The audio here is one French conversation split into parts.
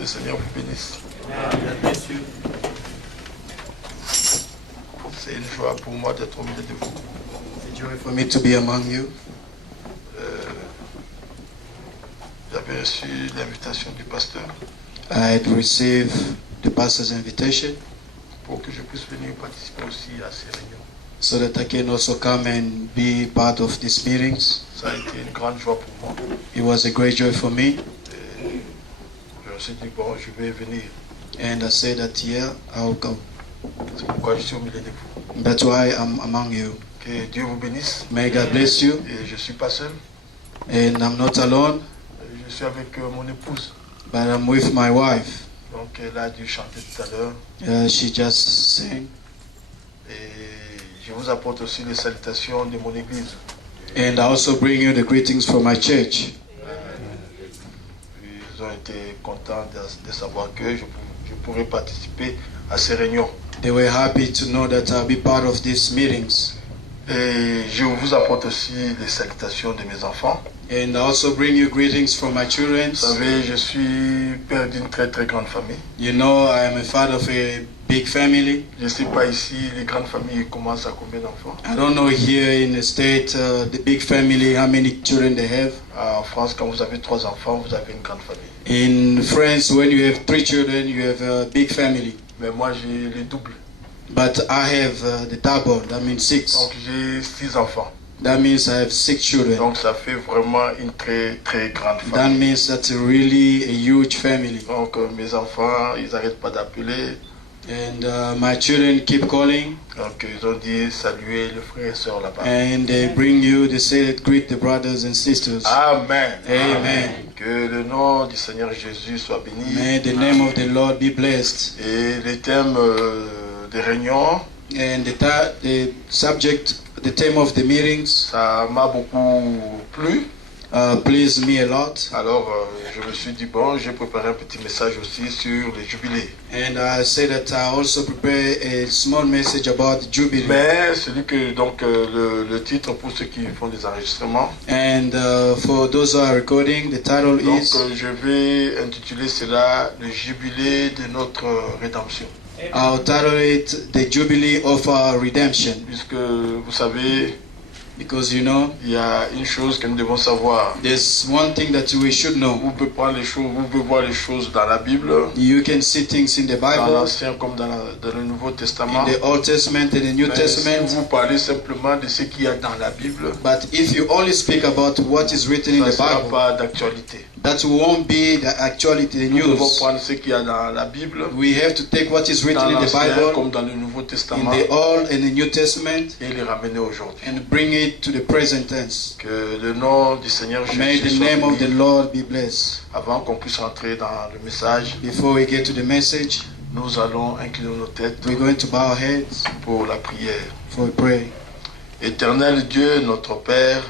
le Seigneur vous bénisse. C'est une joie pour moi d'être au milieu de vous. It's a joy for me to be among you. J'avais reçu l'invitation du pasteur I had received the pastor's invitation pour que je puisse venir participer aussi à ces réunions. so that I can also come and be part of these meetings. Ça a été une grande joie pour moi. It was a great joy for me, Et je me suis dit, bon, je vais venir. and I said that, yeah, I'll come. C'est pourquoi je suis au milieu de vous. That's why I'm among you. Que Dieu vous bénisse. May God bless you. Et je ne suis pas seul. And I'm not alone, Je suis avec mon épouse. but I'm with my wife. Donc elle a dû chanter tout à l'heure. She just sang. Et je vous apporte aussi les salutations de mon église. And I also bring you the greetings from my church. Ils ont été contents de savoir que je pourrais participer à ces réunions. They were happy to know that I'll be part of these meetings. Et je vous apporte aussi les salutations de mes enfants. And I also bring you greetings from my children. Vous savez, je suis père d'une très très grande famille. You know, I am a father of a big family. Je ne sais pas ici, les grandes familles commencent à combien d'enfants? I don't know here in the state, the big family, how many children they have. En France, quand vous avez 3 enfants, vous avez une grande famille. In France, when you have 3 children, you have a big family. Mais moi, j'ai les doubles. But I have the double, that means 6. Donc j'ai 6 enfants. That means I have 6 children. Donc ça fait vraiment une très très grande That famille. means that's really a huge family. Donc mes enfants, ils n'arrêtent pas d'appeler. And my children keep calling, Donc ils ont dit saluer le frère et sœur là-bas. and they bring you, they say that greet the brothers and sisters. Amen. Amen. Que le nom du Seigneur Jésus soit béni. May the name of the Lord be blessed. Et les thèmes des réunions, And the subject, the theme of the meetings, ça m'a beaucoup plu. pleased me a lot. Alors je me suis dit, bon, j'ai préparé un petit message aussi sur les jubilés. And I say that I also prepare a small message about the Jubilee. Mais celui que, donc, le titre pour ceux qui font des enregistrements, And for those who are recording, the title donc is, je vais intituler cela le jubilé de notre rédemption. I'll title it The Jubilee of Our Redemption. Puisque vous savez, Because you know, il y a une chose que nous devons savoir. there's one thing that we should know. Vous pouvez prendre les choses, vous pouvez voir les choses dans la Bible, You can see things in the dans Bible, l'Ancien comme dans le Nouveau Testament. in the Old Testament and the New Mais si Testament. vous parlez simplement de ce qu'il y a dans la Bible, But if you only speak about what is written in ça ne the sera Bible, pas d'actualité. that won't be the actuality, the Nous devons news. prendre ce qu'il y a dans la Bible, We have to take what is dans written in the l'Ancien Bible, comme dans le Nouveau in Testament, the Old and the New Testament, et les ramener aujourd'hui. and bring it to the present tense. Que le nom du Seigneur May Jésus the soit name of the béni. Lord be blessed. Avant qu'on puisse entrer dans le message, Before we get to the message, nous allons incliner nos têtes we're going to bow our heads pour la prière. for a prayer. Éternel Dieu, notre Père,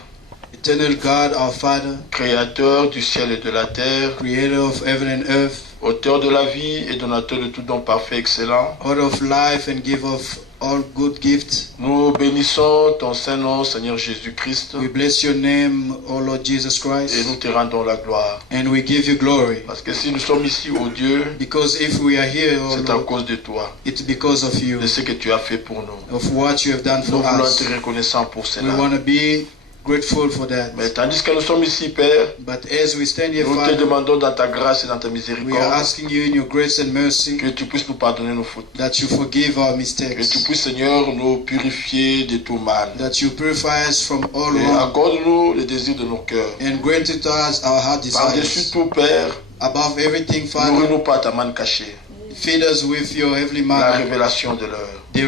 Eternal God, our Father, Créateur du ciel et de la terre, creator of heaven and earth, Auteur de la vie et donateur de tout don parfait excellent, author of life and giver of all good gifts, nous bénissons ton saint nom, Seigneur Jésus-Christ, we bless your name, O Lord Jesus et nous Christ, te rendons la gloire. and we give you glory. Parce que si nous sommes ici, ô Dieu, Because if we are here, O c'est à Lord, cause de toi, it's because of you, de ce que tu as fait pour nous. of what you have done Nous for voulons us. être reconnaissants pour We cela. want to be grateful for that. Mais tandis que nous sommes ici, Père, But as we stand here, nous te Father, demandons dans ta grâce et dans ta we are miséricorde asking you in your grace and mercy que tu puisses nous pardonner nos fautes. that you forgive our Que tu mistakes, puisses, Seigneur, nous purifier de tout mal. that you purify us from all Et wrong, accorde-nous les désirs de nos cœurs. and grant it to us our heart Par-dessus desires. tout, Père, Above everything, Father, nourris-nous par ta main cachée. feed us with your heavenly La manna, révélation de l'heure. the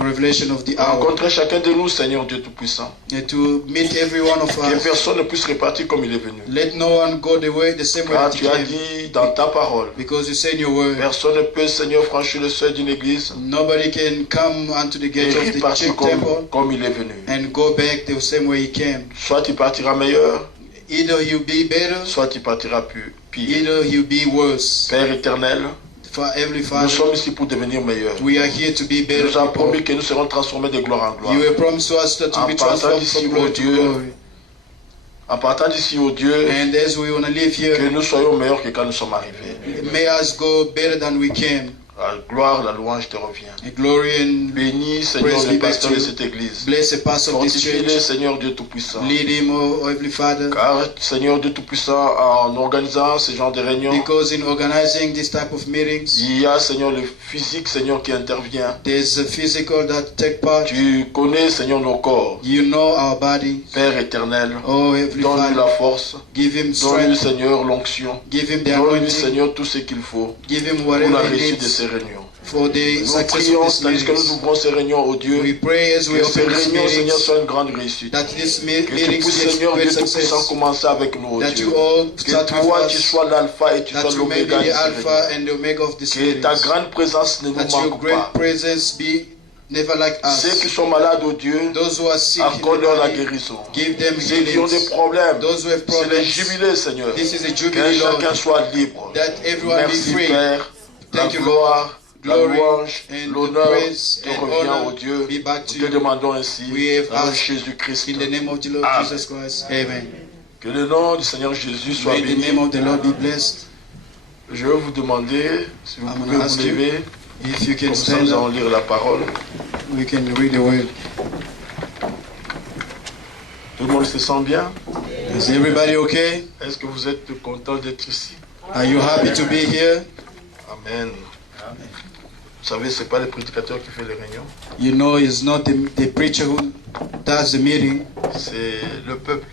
revelation of the hour, Rencontrez chacun de nous, Seigneur Dieu Tout-Puissant. and to meet every one of Que us. personne ne puisse repartir comme il est venu. Let no one go the same way Car that he tu as came, dit dans ta parole, because you say in your word, personne ne peut, Seigneur, franchir le seuil d'une église nobody can come unto the et gate of the repartir temple comme il est venu. and go back the same way he came. Soit tu partiras meilleur, Either you be better, soit tu partiras pire. either you be worse. Père éternel, For every nous Father, sommes ici pour devenir meilleurs. we are here to be Tu better nous as promis people. que nous serons transformés de gloire en gloire. You have promised to us that to En be partant transformed d'ici, from ô glory to Dieu, glory. En partant d'ici, oh Dieu, And as we want to live que here, nous soyons meilleurs que quand nous sommes arrivés. may us go better than we came. La gloire, la louange te revient. And glory and Bénis, Seigneur, praise le be back pasteur to de you. cette église. Bless the pastor of this Fortifie-le, church. Seigneur Dieu Tout-Puissant. Lead him, O Heavenly Father. Car, Seigneur Dieu Tout-Puissant, en organisant ce genre de réunions, Because in organizing this type of meetings, il y a, Seigneur, le physique, Seigneur, qui intervient. there's a physical that take part. Tu connais, Seigneur, nos corps. You know our body. Père éternel, Oh Heavenly donne-lui la Father, force. give him Donne-lui, strength. Seigneur, l'onction. Give him the Donne-lui, anointing. Seigneur, tout ce qu'il faut Give him pour la whatever he réussite de needs ces réunions. for the Nous success prions, of this tandis que nous meetings. ouvrons ces réunions, oh Dieu, We pray as we que ces open these réunions, Seigneur, meetings soient une grande réussite. that these Que tu meetings puisses, be a Seigneur great Dieu Tout-Puissant, success. commencer avec nous, oh That Dieu. you all Que start with toi, tu us. sois l'alpha et tu sois That you may be l'oméga de the ces réunions. Alpha and the Omega of this Que ta meetings. grande présence ne nous That your manque great pas. presence be never like Ceux qui us. sont malades, oh Dieu, Those who are sick in the accorde-leur la body, guérison. give them Ceux qui ont des healings. problèmes, Those who have c'est les problems, jubilés, Seigneur. this is a Que jubilee, Lord. chacun soit libre. That everyone be Merci, free. Père. La Thank you, gloire, la Glory louange, and l'honneur praise te and revient, honor oh Dieu. be back to Nous te you. demandons ainsi, We have dans le nom de asked Jésus-Christ. In the name of the Lord Amen. Jesus Christ. Amen. Que le nom du Seigneur Jésus soit May the béni. name of the Lord be blessed. Je vais vous demander si vous I'm pouvez gonna vous ask you, lever. If you can Comme ça, stand nous allons up, lire la parole. we can read the word. Tout le monde se sent bien? Is everybody okay? Est-ce que vous êtes content d'être ici? Are you happy to be here? Amen. Vous savez, ce n'est pas le prédicateur qui fait les réunions, You know, it's not the preacher who does the meeting, c'est le peuple.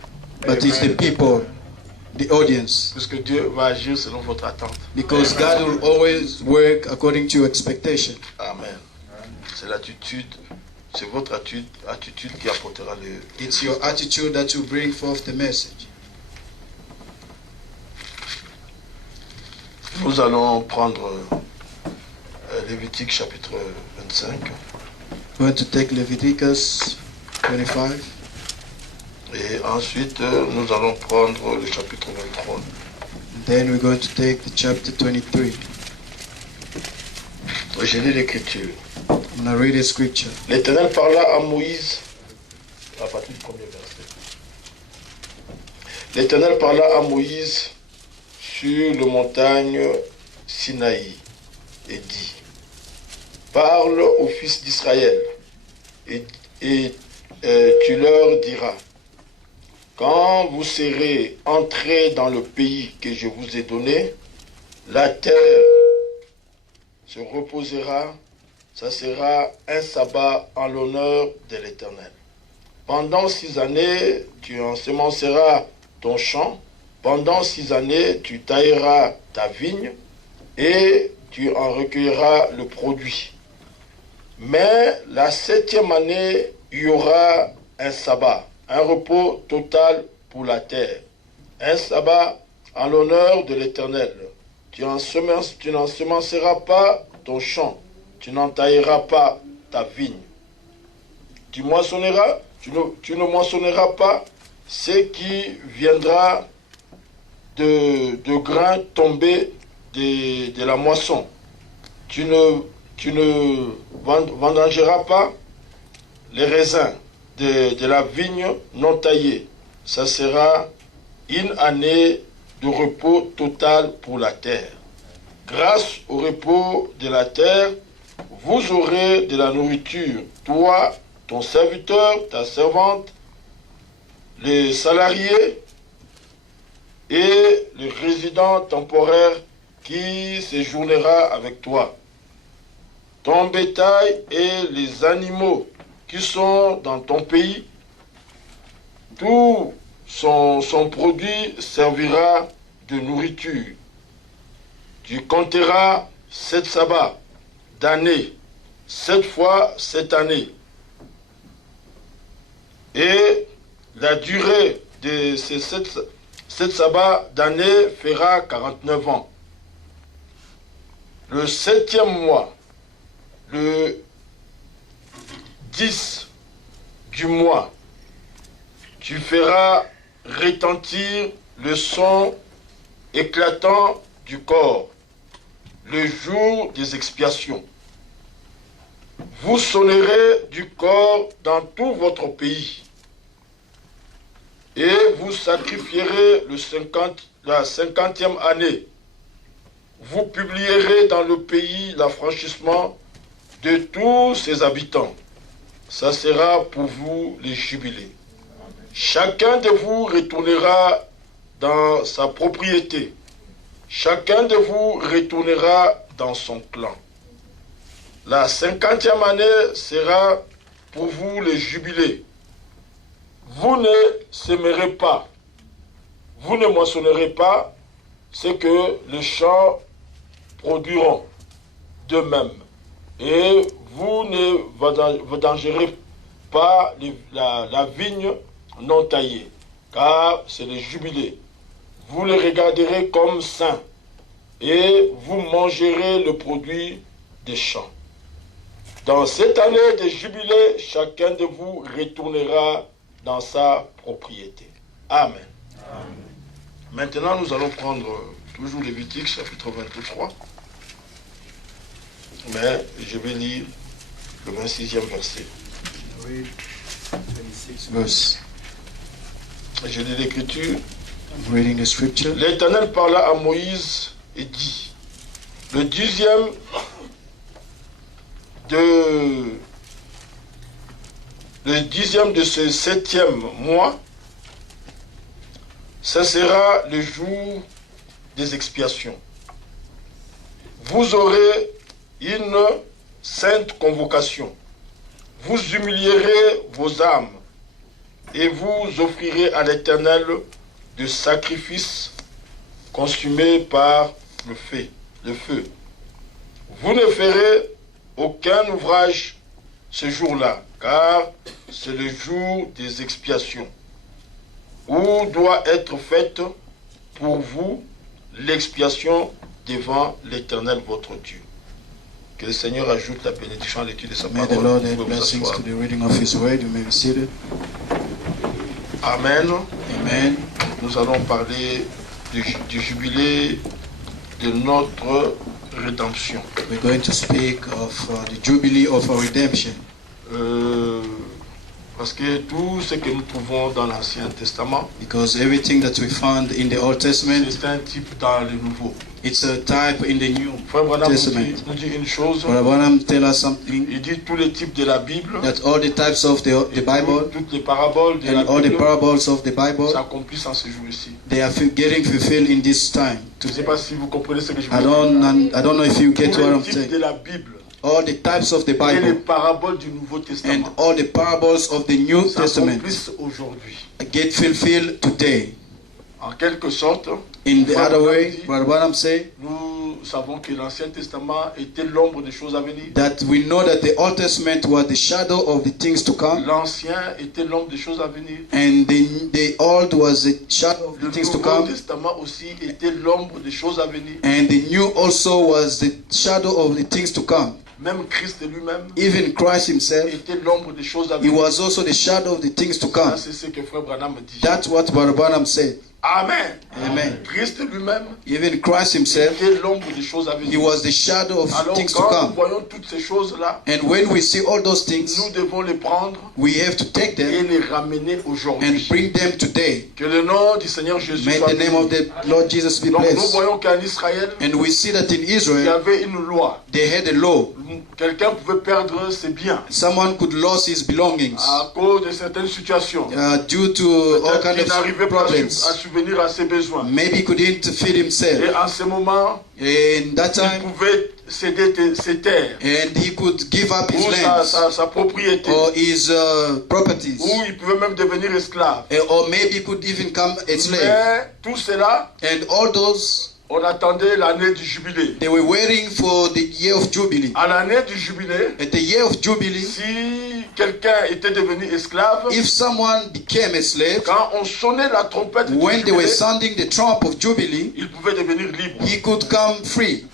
but it's the people, the audience. Puisque Dieu va agir selon votre attente. Because God will always work according to your expectation. Amen. C'est l'attitude, c'est votre attitude qui apportera le... It's your attitude that will bring forth the message. Nous allons prendre Lévitique chapitre 25 We're going to take Leviticus 25, et ensuite nous allons prendre le chapitre 23. then we're going to take the chapter 23. Je lis l'écriture. I'm going to read a scripture. L'Éternel parla à Moïse à partir du premier verset. L'Éternel parla à Moïse sur le montagne Sinaï et dit: Parle aux fils d'Israël et tu leur diras: Quand vous serez entrés dans le pays que je vous ai donné, la terre se reposera, ça sera un sabbat en l'honneur de l'Éternel. Pendant 6 années, tu ensemenceras ton champ, pendant 6 années, tu tailleras ta vigne et tu en recueilleras le produit. Mais la 7e année, il y aura un sabbat, un repos total pour la terre, un sabbat en l'honneur de l'Éternel. Tu n'ensemenceras pas ton champ, tu n'entailleras pas ta vigne. Tu ne moissonneras pas ce qui viendra de grains tombés de la moisson. Tu ne vendangeras pas les raisins de la vigne non taillée. Ça sera une année de repos total pour la terre. Grâce au repos de la terre, vous aurez de la nourriture, toi, ton serviteur, ta servante, les salariés et le résident temporaire qui séjournera avec toi. Ton bétail et les animaux qui sont dans ton pays, tout son produit servira de nourriture. Tu compteras 7 sabbats d'année, 7 fois 7 années. Et la durée de ces 7 sabbats d'année fera 49 ans. Le 7e mois, le 10 du mois, tu feras retentir le son éclatant du corps, le jour des expiations. Vous sonnerez du corps dans tout votre pays, et vous sacrifierez la 50e année. Vous publierez dans le pays l'affranchissement de tous ses habitants. Ça sera pour vous les jubilés. Chacun de vous retournera dans sa propriété. Chacun de vous retournera dans son clan. La 50e année sera pour vous les jubilés. Vous ne sèmerez pas, vous ne moissonnerez pas ce que les champs produiront d'eux-mêmes. Et vous ne vendangerez pas la vigne non taillée, car c'est le jubilé. Vous le regarderez comme saint, et vous mangerez le produit des champs. Dans cette année de jubilé, chacun de vous retournera dans sa propriété. Amen. Amen. Maintenant, nous allons prendre toujours Lévitique, chapitre 23. Mais je vais lire le 26e verset. Je lis l'écriture. L'Éternel parla à Moïse et dit, le 10e de ce 7e mois, ce sera le jour des expiations. Vous aurez une sainte convocation. Vous humilierez vos âmes et vous offrirez à l'Éternel de sacrifices consumés par le feu. Vous ne ferez aucun ouvrage ce jour-là, car c'est le jour des expiations, où doit être faite pour vous l'expiation devant l'Éternel votre Dieu. Que le Seigneur ajoute la bénédiction à l'étude de sa parole. May the Lord add blessings to the reading of His word. You may be seated. Amen. Amen. Nous allons parler du jubilé de notre rédemption. We're going to speak of the Jubilee of our redemption. Parce que tout ce que nous trouvons dans l'Ancien Testament, because everything that we found in the Old Testament, c'est un type dans le Nouveau. It's a type in the New Frère Branham Testament. nous dit une chose. Brother Branham tell us something. Il dit tous les types de la Bible. That all the types of the Bible. Toutes les paraboles de and la all Bible. The parables of the Bible. S'accomplissent en ce jour-ci. They are getting fulfilled in this time. Je ne sais pas si vous comprenez ce que je veux dire. I don't know if you get what I'm saying. De la Bible. All the types of the Bible. Et les paraboles du Nouveau Testament. And all the parables of the New Testament. S'accomplissent aujourd'hui. Get fulfilled today. En quelque sorte. In the other way, what I'm saying. Nous savons que l'Ancien Testament était l'ombre des choses à venir. That we know that the Old Testament was the shadow of the things to come. L'Ancien était l'ombre des choses à venir. And the Old was the shadow of the things to come. Le Nouveau Testament aussi était l'ombre des choses à venir. And the New also was the shadow of the things to come. Même Christ lui-même, even Christ himself, était l'ombre des choses à he venir. was also the shadow of the things to come. C'est ce que Frère Branham dit. That's what Brother Branham said. Amen. Amen. Christ lui-même, even Christ himself, était l'ombre des choses à venir. He was the shadow of Alors, things to quand come. nous voyons toutes ces choses-là, and when we see all those things, nous devons les prendre we have to take them et les ramener aujourd'hui. and bring them today. Que le nom du Seigneur Jésus May soit the name of the Lord Jesus be Donc blessed. nous voyons qu'en Israël, and we see that in il y Israel, avait une loi. they had a law. Quelqu'un pouvait perdre ses biens. Someone could lose his belongings à cause de certaines situations. Due to all kinds of n'arrivait problems. pas à subvenir à ses besoins. Maybe he couldn't feed himself. Et en ce moment, in that time, il pouvait céder ses terres. And he could give up his ou lands. Sa propriété. Or his properties. Ou il pouvait même devenir esclave. Or maybe he could even become a slave. Mais tout cela, and all those, on attendait l'année du jubilé. They were waiting for the year of Jubilee. À l'année du jubilé, at the year of Jubilee, si quelqu'un était devenu esclave, if someone became a slave, quand on sonnait la trompette du when jubilé, they were sounding the trump of Jubilee, il pouvait devenir libre. He could come free.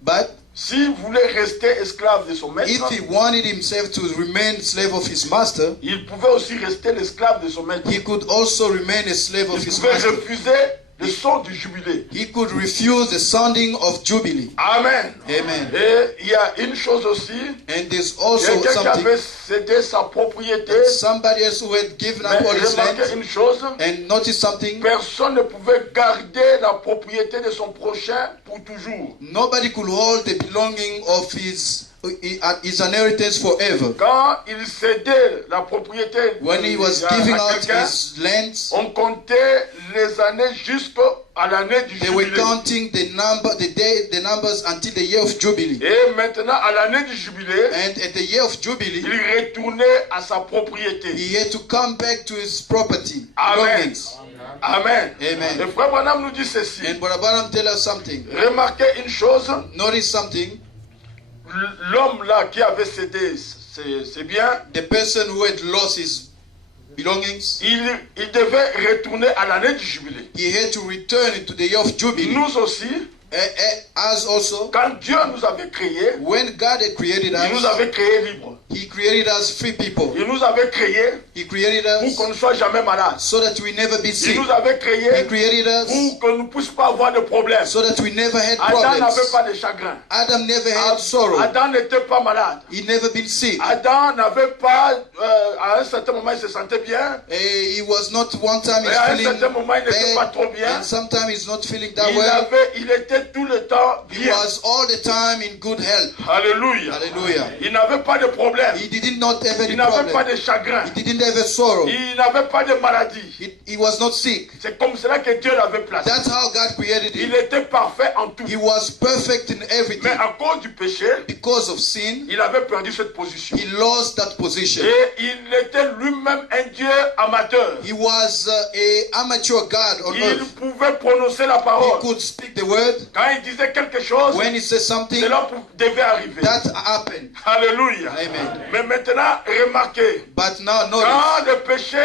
But s'il voulait rester esclave de son maître, if he wanted himself to remain slave of his master, il pouvait aussi rester l'esclave de son maître. He could also remain a slave of his master. Il pouvait refuser le son du jubilé. He could refuse the sounding of Jubilee. Amen. Amen. Et il y a une chose aussi. And there's also Quelqu'un qui something, avait cédé sa propriété. somebody else who had given Mais up all his remarquez land une chose. and notice something. Personne ne pouvait garder la propriété de son prochain pour toujours. Nobody could hold the belonging of his inheritance forever. Quand il cédait la propriété When he was à giving out quelqu'un, his lands, on comptait les années jusqu'à l'année du they were jubilé. counting the numbers until the year of Jubilee. Et maintenant, à l'année du jubilé, And at the year of Jubilee, il retournait à sa propriété. he had to come back to his property, Amen. belongings. Amen. Amen. Le frère Branham nous dit ceci. And Brother Branham tell us something. Remarquez une chose. Notice something. L'homme là qui avait cédé ses biens, The person who had lost his belongings, il devait retourner à l'année du jubilé. he had to return into the year of Jubilee. Nous aussi, As also, quand Dieu nous avait créés, when God had created il nous us, avait créés libres. He created us free people. Il nous avait créés He created pour us qu'on ne soit jamais malade. so that we never be Il sick. nous avait He créés created us pour qu'on ne puisse pas avoir de problèmes. so that we never had Adam n'avait problems. pas de chagrin. Adam never had sorrow. Adam n'était pas malade. He never been sick. Adam n'avait pas, à un certain moment, il se sentait bien. He was not one time Mais à un he's certain feeling moment, il n'était pas bad, trop bien. and sometimes he's not feeling that well. Il était tout le temps He bien. was all the time in good health. Alléluia. Hallelujah. Il n'avait pas de problème. He did not have any Il n'avait pas problem. de chagrin. He didn't have a sorrow. Il n'avait pas de maladie. He was not sick. C'est comme cela que Dieu l'avait placé. That's how God created Il him. était parfait en tout. He was perfect in Mais everything. à cause du péché, Because of sin, il avait perdu cette position. he lost that position. Et il était lui-même un Dieu amateur. He was a amateur God on Il earth. pouvait prononcer la He parole. could speak the word. Quand il disait quelque chose, When he said something, cela devait arriver. that happened. Alléluia. Amen. Mais maintenant, remarquez, But now notice, quand le péché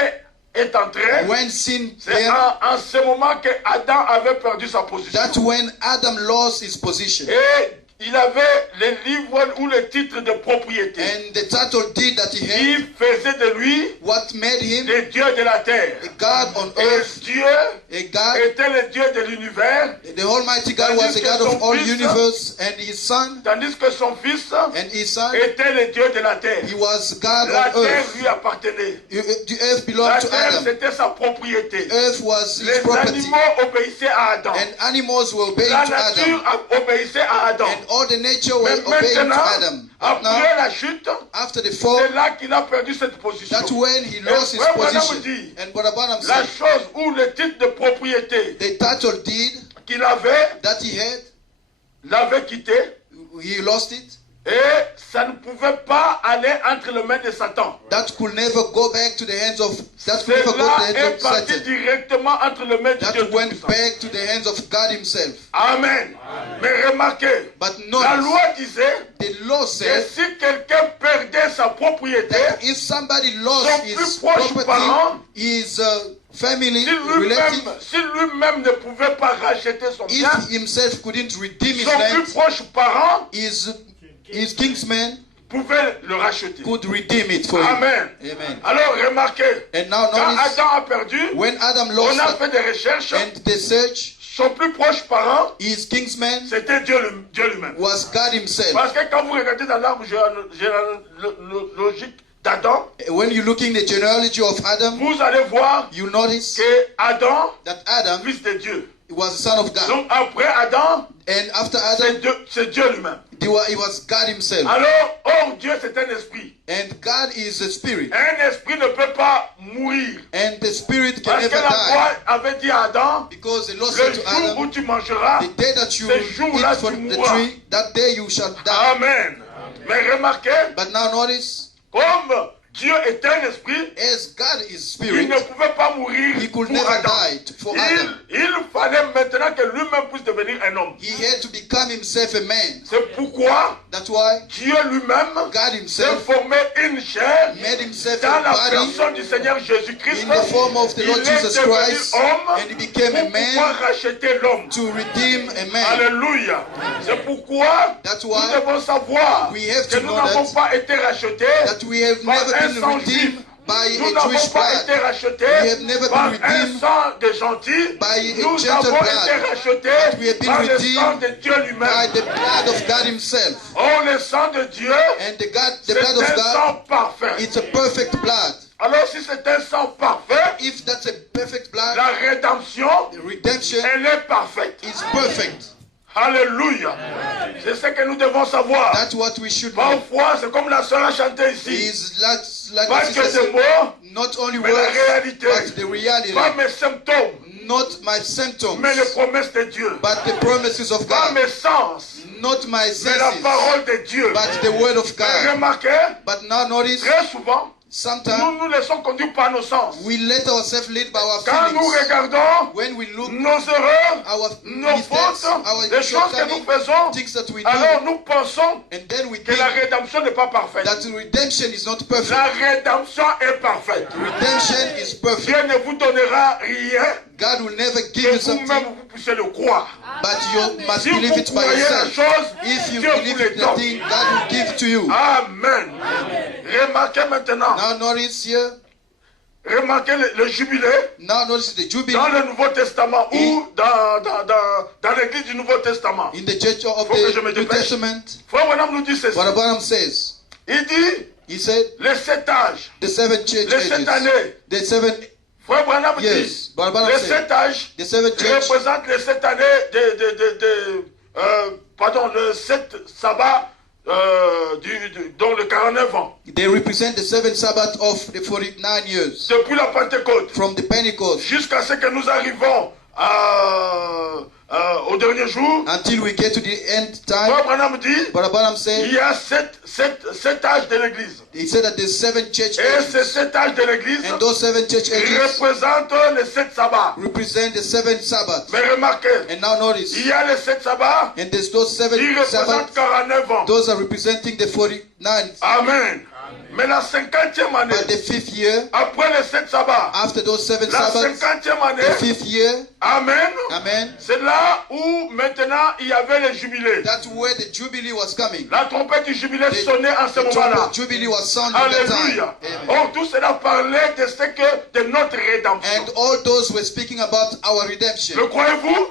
est entré, when sin c'est came, en ce moment que Adam avait perdu sa position. that's when Adam lost his position. Et il avait les livres ou les titres de propriété. And the title deed that he had, Il faisait de lui what made him le Dieu de la terre. a God on Et earth, Dieu a God. était le Dieu de l'univers, The Almighty God was the God of all universe, and his son, tandis que son fils and his son, était le Dieu de la terre. he was God La on terre earth. lui appartenait. The earth La belonged to terre, Adam. c'était sa propriété. Earth was his Les property, animaux obéissaient à Adam. and animals were obeying La to Adam, nature obéissait à Adam. and all the nature Mais were obeying to maintenant, Adam. But après now, la chute, after the fall, c'est là qu'il a perdu cette position. that's when he Et lost his Frère Branham position. dit, And Brother Branham la said, chose ou le titre de propriété the title deed qu'il avait, that he had, l'avait quitté, he lost it. et ça ne pouvait pas aller entre les mains de Satan. That could never go back to the hands of, that could never go to Cela the hands est of parti Satan. directement entre les mains de Dieu That went Tout-Puissant. back to the hands of God himself. Amen. Mais remarquez, But la notice, loi disait the law que says si quelqu'un perdait sa propriété, that if somebody lost son his plus proche property, parent, his family, si lui-même relative, ne pouvait pas racheter son bien, if himself couldn't redeem his son plus land, proche parent his kinsman pouvait le racheter. could redeem it for him. Amen. Amen. Alors remarquez, And now quand notice, Adam a perdu, when Adam on lost a fait des recherches, and the search, son plus proche parent, his kinsman c'était Dieu lui-même. was God himself. Parce que quand vous regardez dans l'arbre généalogique d'Adam, When you're looking the genealogy of Adam, vous allez voir you notice que Adam, that Adam fils de Dieu. was the son of God. Donc après Adam, And after Adam, c'est Dieu lui-même. he was God himself. Alors, or Dieu c'est un esprit. And God is a spirit. Un esprit ne peut pas mourir. And the spirit can Parce que never la die. loi avait dit à Adam, Because the Lord le said to jour Adam, où tu mangeras, the day that you ce jour-là, eat from tu the mourras. tree, that day you shall die. Amen. Mais remarquez, But now notice, comme Dieu est un esprit, as God is il spirit, ne pouvait pas mourir he could pour never Adam. die for Adam. Il fallait maintenant que lui-même puisse devenir un homme. He had to become himself a man. C'est pourquoi That's why Dieu lui-même God s'est himself formé une chair made himself dans a la body personne du Seigneur Jésus-Christ. in the form of the Il Lord est Jesus devenu Christ, homme and he became a pour pouvoir man racheter l'homme. to redeem a man. Alléluia. C'est pourquoi That's nous why devons savoir we have que to nous know n'avons that- pas été rachetés that we have par never un been sang redeemed juif, by Nous a n'avons Jewish pas blood. été rachetés We have never par been un redeemed sang de gentils. by a Nous gentle avons blood. été rachetés We have been par le redeemed sang de Dieu by lui-même. the blood of God himself. Oh, le sang de Dieu, And the blood c'est of un God, sang parfait. it's a perfect blood. Alors si c'est un sang parfait, If that's a perfect blood, la rédemption, the redemption elle est parfaite. is perfect. Alléluia. C'est ce que nous devons savoir. That's what we should know. Parfois, c'est comme la sœur a chanté ici. Is like Pas the que sister des said, mots, not only mais la words, réalité. but the reality. Pas mes symptômes, Not my symptoms, mais les promesses de Dieu. but the promises of Pas God. mes sens, Not my mais la senses, parole de Dieu. but the word of Mais God. remarquez, But now notice, très souvent, sometimes nous laissons conduire par nos sens. we let ourselves lead by our Quand nous feelings. regardons When we look nos erreurs, our nos mistakes, fautes, our les choses que nous shortcomings, faisons, things that we do, alors nous pensons and then we que think la rédemption n'est pas parfaite. that the redemption is not perfect. La rédemption est parfaite. Redemption is perfect. Dieu ne vous donnera rien God will never give que you vous-même something, vous puissiez le croire. but you must Si vous believe it by croyez la yourself. chose, If you Dieu vous believe le it, the donne. thing, God will give to you. Amen. Remarquez maintenant, Now notice here, remarquez le jubilé now notice the Jubilee dans le Nouveau Testament ou dans l'église du Nouveau Testament. in the church of Faut que je me the New dépêche. Testament. Frère Branham nous dit ceci. What Abraham says, Il dit he said, les 7 âges, the 7 church les 7 ages, années. the 7 Frère Branham Yes, dit but Branham les said, 7 âges the 7 church représentent les 7 années le 7 sabbat dans le 49 ans. they represent the 7 Sabbath of the 49 years Depuis la Pentecôte from the Pentecost jusqu'à ce que nous arrivons au dernier jour. until we get to the end time. Frère Branham dit But Abraham il said, y a 7 âges de l'église. he said that there's 7 church Et ces ages, 7 âges de l'église and those 7 church ages représentent les 7 sabbats. represent the 7 Sabbath. Mais remarquez, And now notice, il y a les 7 sabbats, and there's those 7 ils représentent Sabbaths, 49 ans. those are representing the 49. Amen. Mais la 50e année, But the 5th year, après les 7 sabbats, after those 7 la Sabbaths, 50e the année, 5th year, Amen, amen, c'est là où maintenant il y avait le jubilé. that's where the Jubilee was coming. La trompette du jubilé sonnait en ce The moment-là. trumpet Jubilee was sounding at that time. Alléluia. Amen. Or tout cela parlait de ce que de notre rédemption. And all those were speaking about our redemption. Le croyez-vous?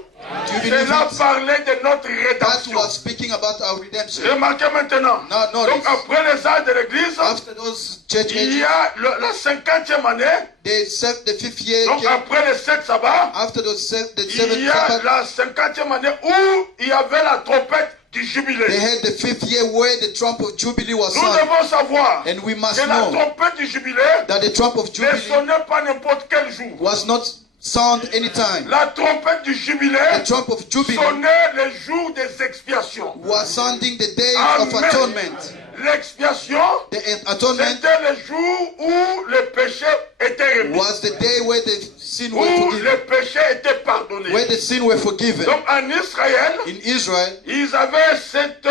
Do you believe Cela it? parlait de notre That rédemption. was speaking about our redemption. Remarquez maintenant. Now Donc notice, après les âges de l'église, after those church il y ages, a la 50e année. the 5th year Donc came. après les 7 sabbats, After those the il 7th y a Sabbath, la 50e année où il y avait la trompette du they jubilé. had the 5th year where the trump of Jubilee was Nous sounded. devons savoir And we must que la know trompette du jubilé that the trump of ne Jubilee sonnait pas n'importe quel jour. was not sound anytime. La trompette du jubilé The trump of Jubilee sonnait le jour des expiations. was sounding the day of Amen. atonement. L'expiation, The atonement c'était le jour où le péché était remis, was the day where the sin were où forgiven. le péché était pardonné. Where the sin were forgiven. Donc en Israël, In Israel, ils avaient cette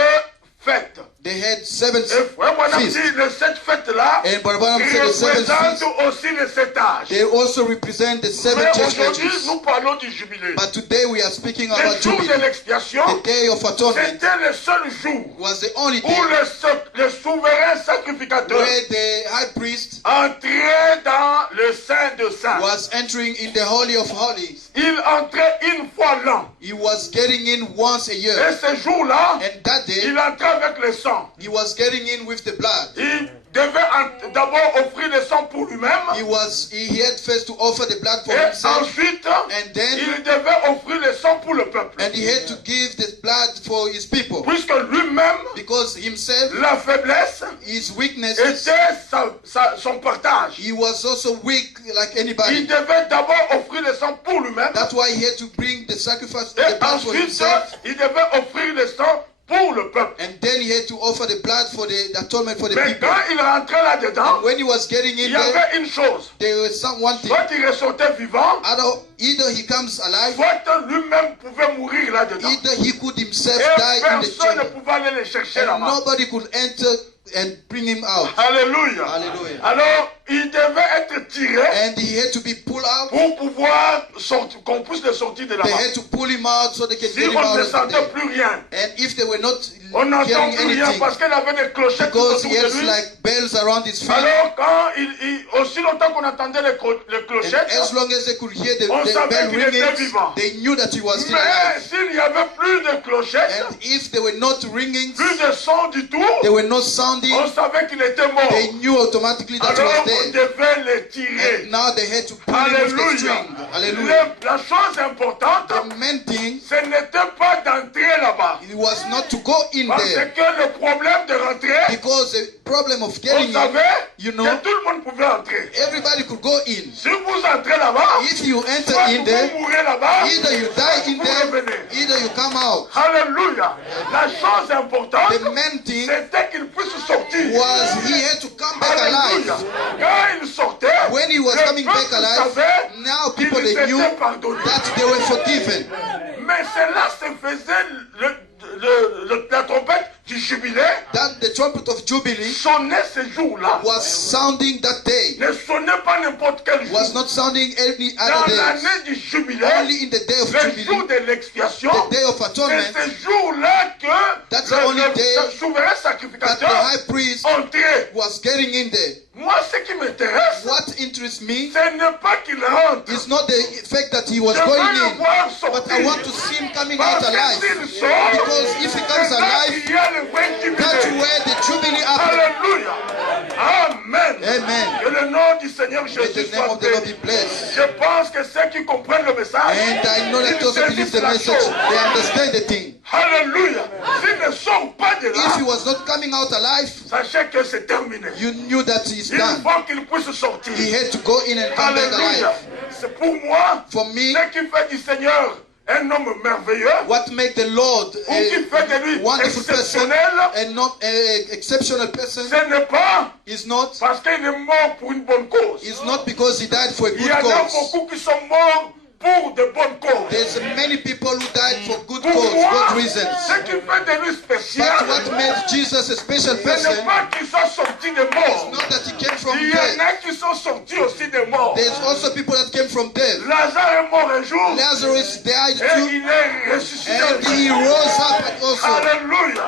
fête. they had 7 Et frère Branham dit, feasts. cette fête-là And Barbaram said the 7 représente feasts, aussi les 7 âges. they also represent the 7 Mais church aujourd'hui, ages. nous parlons du jubilé. But today we are speaking Le about jour de Jubilee. l'expiation, The day of atonement c'était le seul jour was the only où day le souverain sacrificateur where the high priest entrait dans le Saint de Saints. was entering in the Holy of Holies. Il entrait une fois l'an. He was getting in once a Et year. ce jour-là, And that day, il entrait avec le sang. he was getting in with the blood. Il devait d'abord offrir le sang pour lui-même. He had first to offer the blood for Et himself, ensuite, and then il devait offrir le sang pour le peuple. and he had to give the blood for his people, Puisque lui-même, because himself, la faiblesse his weaknesses, était son partage. he was also weak like Il anybody. devait d'abord offrir le sang pour lui-même. That's why he had to bring the sacrifice, Et the blood for ensuite, himself, il devait offrir le sang pour le peuple. and then he had to offer the blood for the atonement for the Mais people. quand il rentrait là-dedans, And when he was getting il in y there, avait une chose. there was one thing. Soit il ressortait vivant, Either he comes alive, soit lui-même pouvait mourir là-dedans. either he could himself Et die in the personne ne chamber, pouvait aller le chercher and là-bas. nobody could enter and bring him out. Alléluia. Hallelujah. Alors, il devait être tiré and he had to be pulled out. pour pouvoir sortir, qu'on puisse le sortir de They là-bas. had to pull him out so they can Si get him on out ne of sentait there. plus rien, And if they were not on n'entend hearing plus rien anything, parce qu'il avait des clochettes tout because autour he de has lui. like bells around his feet, Alors quand aussi longtemps qu'on entendait les and clochettes, as long as they could hear the on savait bell qu'il était ringing, vivant. they knew that he was still Mais alive. s'il n'y avait plus de clochettes, And if they were not ringing, plus de son du tout, they were not sounding, on savait qu'il était mort. they knew automatically that he Alors was on dead. devait le tirer. And now they had to pull him with the Alléluia. string. Hallelujah. La chose importante, The main thing, ce n'était pas d'entrer là-bas. it was not to go in Parce there, que le problème de rentrer, because the problem of on getting in, savait you que know, tout le monde pouvait entrer. everybody could go in. Si vous entrez là-bas, If you enter soit in there, vous mourrez là-bas, either you die in vous there, revenez. either you come out. Alléluia. La chose importante, The main thing c'était qu'il puisse sortir. was he had to come back Alléluia. alive. Quand il sortait, When he was le coming back peuple alive, savait now qu'il people they s'était knew pardonné. that they were forgiven. Mais cela se faisait, la trompette du jubilé That the trumpet of Jubilee sonnait ce jour-là. was sounding that day, Ne sonnait pas n'importe quel jour. was not sounding any Dans other day. l'année du jubilé, Only in the day of le Jubilee, jour de l'expiation, the day of c'est atonement, ce jour-là que That's the only day le souverain that the sacrificateur high priest entrait. was getting in there. Moi, ce qui m'intéresse, What interests me ce n'est pas qu'il rentre. is not the fact that he was Je veux going le in, voir but I sortir. want to see him coming out Parce que alive. s'il sort, Because if he comes c'est là alive, qu'il y a le vrai that's jubilé. where the Jubilee happens. Alléluia. Amen. Amen. Que le nom du Seigneur May Jésus the name soit of the Lord béni. be blessed. Je pense que ceux qui comprennent le message, And I know that ils those who believe saisissent the la message, chose. they understand the thing. Alléluia. S'il ne sort pas de If he là, was not coming out alive, sachez que c'est terminé. you knew that he's Il done. faut qu'il puisse sortir. He had to go in and come back Alléluia. alive. C'est pour moi For me, ce qui fait du Seigneur un homme merveilleux, what made the Lord ou qui fait de lui a wonderful person exceptionnel, and not an exceptional person ce n'est pas is not, parce qu'il est mort pour une bonne cause. is not because he died for a Il good y en a cause. beaucoup qui sont morts pour de bonnes causes. There's many people who died for good Pour cause, moi, good reasons. ce qui fait de lui spécial, But what made Jesus a special ce person n'est pas qu'ils sont sortis des is morts. not that he came from Il y en death. a qui sont sortis aussi des morts. There's also people that came from death. Lazare est mort un jour Lazarus died et too, il est ressuscité. and he rose up also. Alléluia.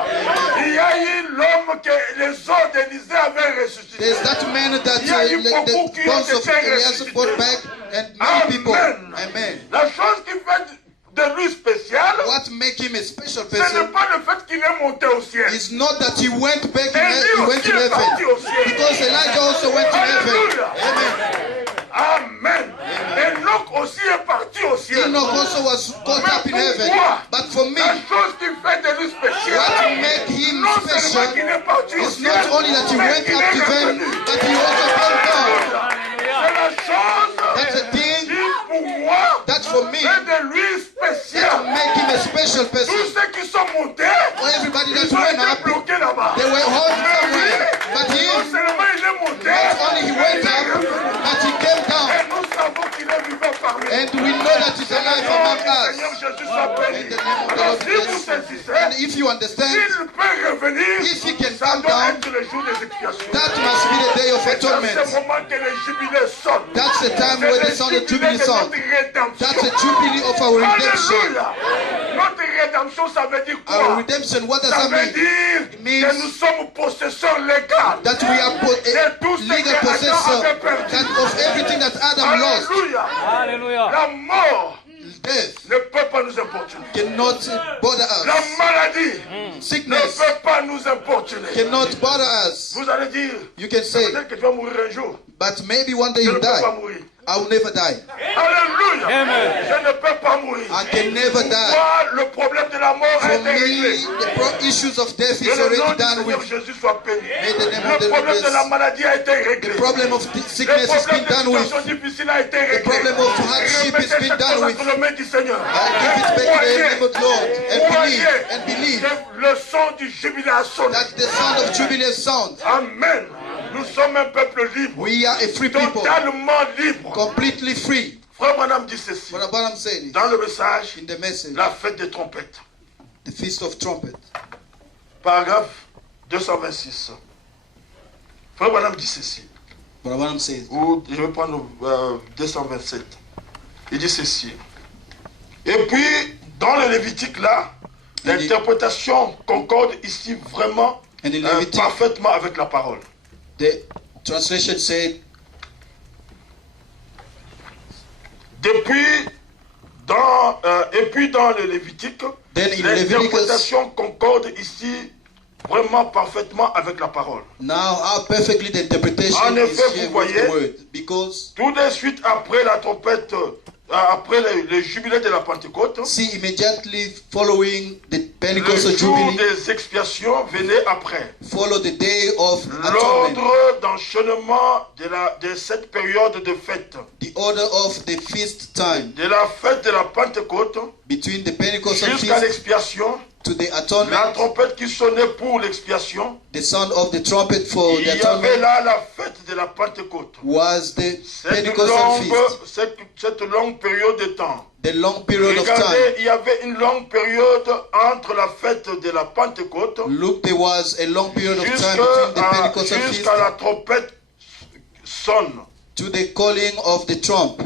Il y a eu l'homme que les os d'Élisée avaient ressuscité. There's that man that the bones of Elias brought back, and many people. Amen. Amen. La chose qui fait de lui spécial, What make him a special ce n'est person pas le fait qu'il est monté au ciel. is not that he went back in Et lui he went aussi to est parti heaven, au ciel. because Elijah also went to heaven. Alléluia. Amen. Amen. Enoch aussi est parti au ciel. Enoch also was caught up in heaven. But for me, La chose qui fait de lui spécial, what made him non seulement special qu'il est parti au is ciel, not only that he mais went qu'il up est to heaven, revenu. but he also came down. C'est la chose That's a thing qui pour moi that for me fait de lui that spécial. make him a special Tous person. ceux qui sont montés, Everybody ils that ont went été up, bloqués là-bas. they were held somewhere. But Non him, seulement il est monté, not only he went il est up, revenu. but he came Et down. nous savons qu'il est vivant parmi nous. And we know that he's alive among us. Seigneur Jésus soit béni. In the name of the Alors Lord si vous Jesus. saisissez, And if you understand, s'il peut revenir, if he can ça come doit down, être le jour des expiations. that must be the day of C'est à ce atonement. moment que le jubilé sonne. That's the time C'est where le the sound of jubilé Jubilee de sound. notre rédemption. That's the Jubilee of our redemption. Alléluia. Notre rédemption, ça veut dire Our quoi? redemption, what does Ça that veut mean? dire It means que nous sommes possesseurs légaux. That we are legal possessor of everything that Adam lost. Alléluia. Alléluia. La mort Death ne peut pas nous importuner. cannot bother La us. maladie ne Sickness peut pas nous importuner. cannot bother us. Vous allez dire, You can say, peut-être que tu vas mourir un jour. but maybe one day Je ne you peux pas die. mourir. I will never die. Alléluia. Amen. Je ne peux pas mourir. I can never die. Moi, le problème de la mort a For été me, réglé. the issues of death Que is le nom already du done Seigneur with. Jésus soit béni. May the name of Le the problème Lord de la bless. maladie a été réglé. The problem of Le sickness has problème been de done with. situation difficile a été réglé. The problem of hardship has been done with. Entre les mains du Seigneur. I give it back to the name of the Lord and believe que le son du jubilé a sonné. that the sound of Jubilee sound. Amen. Nous sommes un peuple libre. We are a free people, Totalement libre. completely free. Frère Branham dit ceci. What Abraham said Dans le message, in the message, la fête des trompettes. the Feast of Trumpet. Paragraphe 226. Frère Branham dit ceci. Brother Branham says, ou je vais prendre 227. Il dit ceci. Et puis, dans le Lévitique là, l'interprétation concorde ici vraiment parfaitement avec la parole. The translation said, et puis dans le Lévitique, l'interprétation concorde ici vraiment parfaitement avec la parole. now how perfectly the interpretation En effet, is here vous with the voyez, word. Because tout de suite après la trompette, après le jubilé de la Pentecôte, see, immediately following the le Pentecostal jour Jubilee, des expiations venait après. follow the day of atonement, L'ordre d'enchaînement de cette période de fête, the order of the feast time de la fête de la Pentecôte between the Pentecostal jusqu'à feast l'expiation, to the la atonement, trompette qui sonnait pour l'expiation, the sound of the trumpet for il the y avait atonement là la fête de la Pentecôte. was the Cette Pentecostal feast, longue période de temps. the long period of Regardez, time. il y avait une longue période entre la fête de la Pentecôte Look, there was a long period of time between the Pentecostal feast jusqu'à la trompette sonne. to the calling of the trump,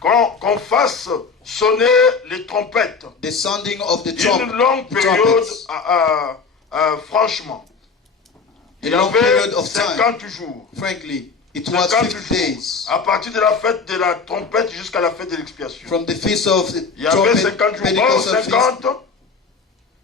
Qu'on fasse sonner les trompettes. the sounding of the Une longue the période, trumpets, franchement. a Il y long period avait of time. 50 jours. Frankly, it was 50 50 jours. days À partir de la fête de la trompette jusqu'à la fête de l'expiation. from the feast of the Il y avait trumpet 50 jours. Or, Pentecostal feast. 50,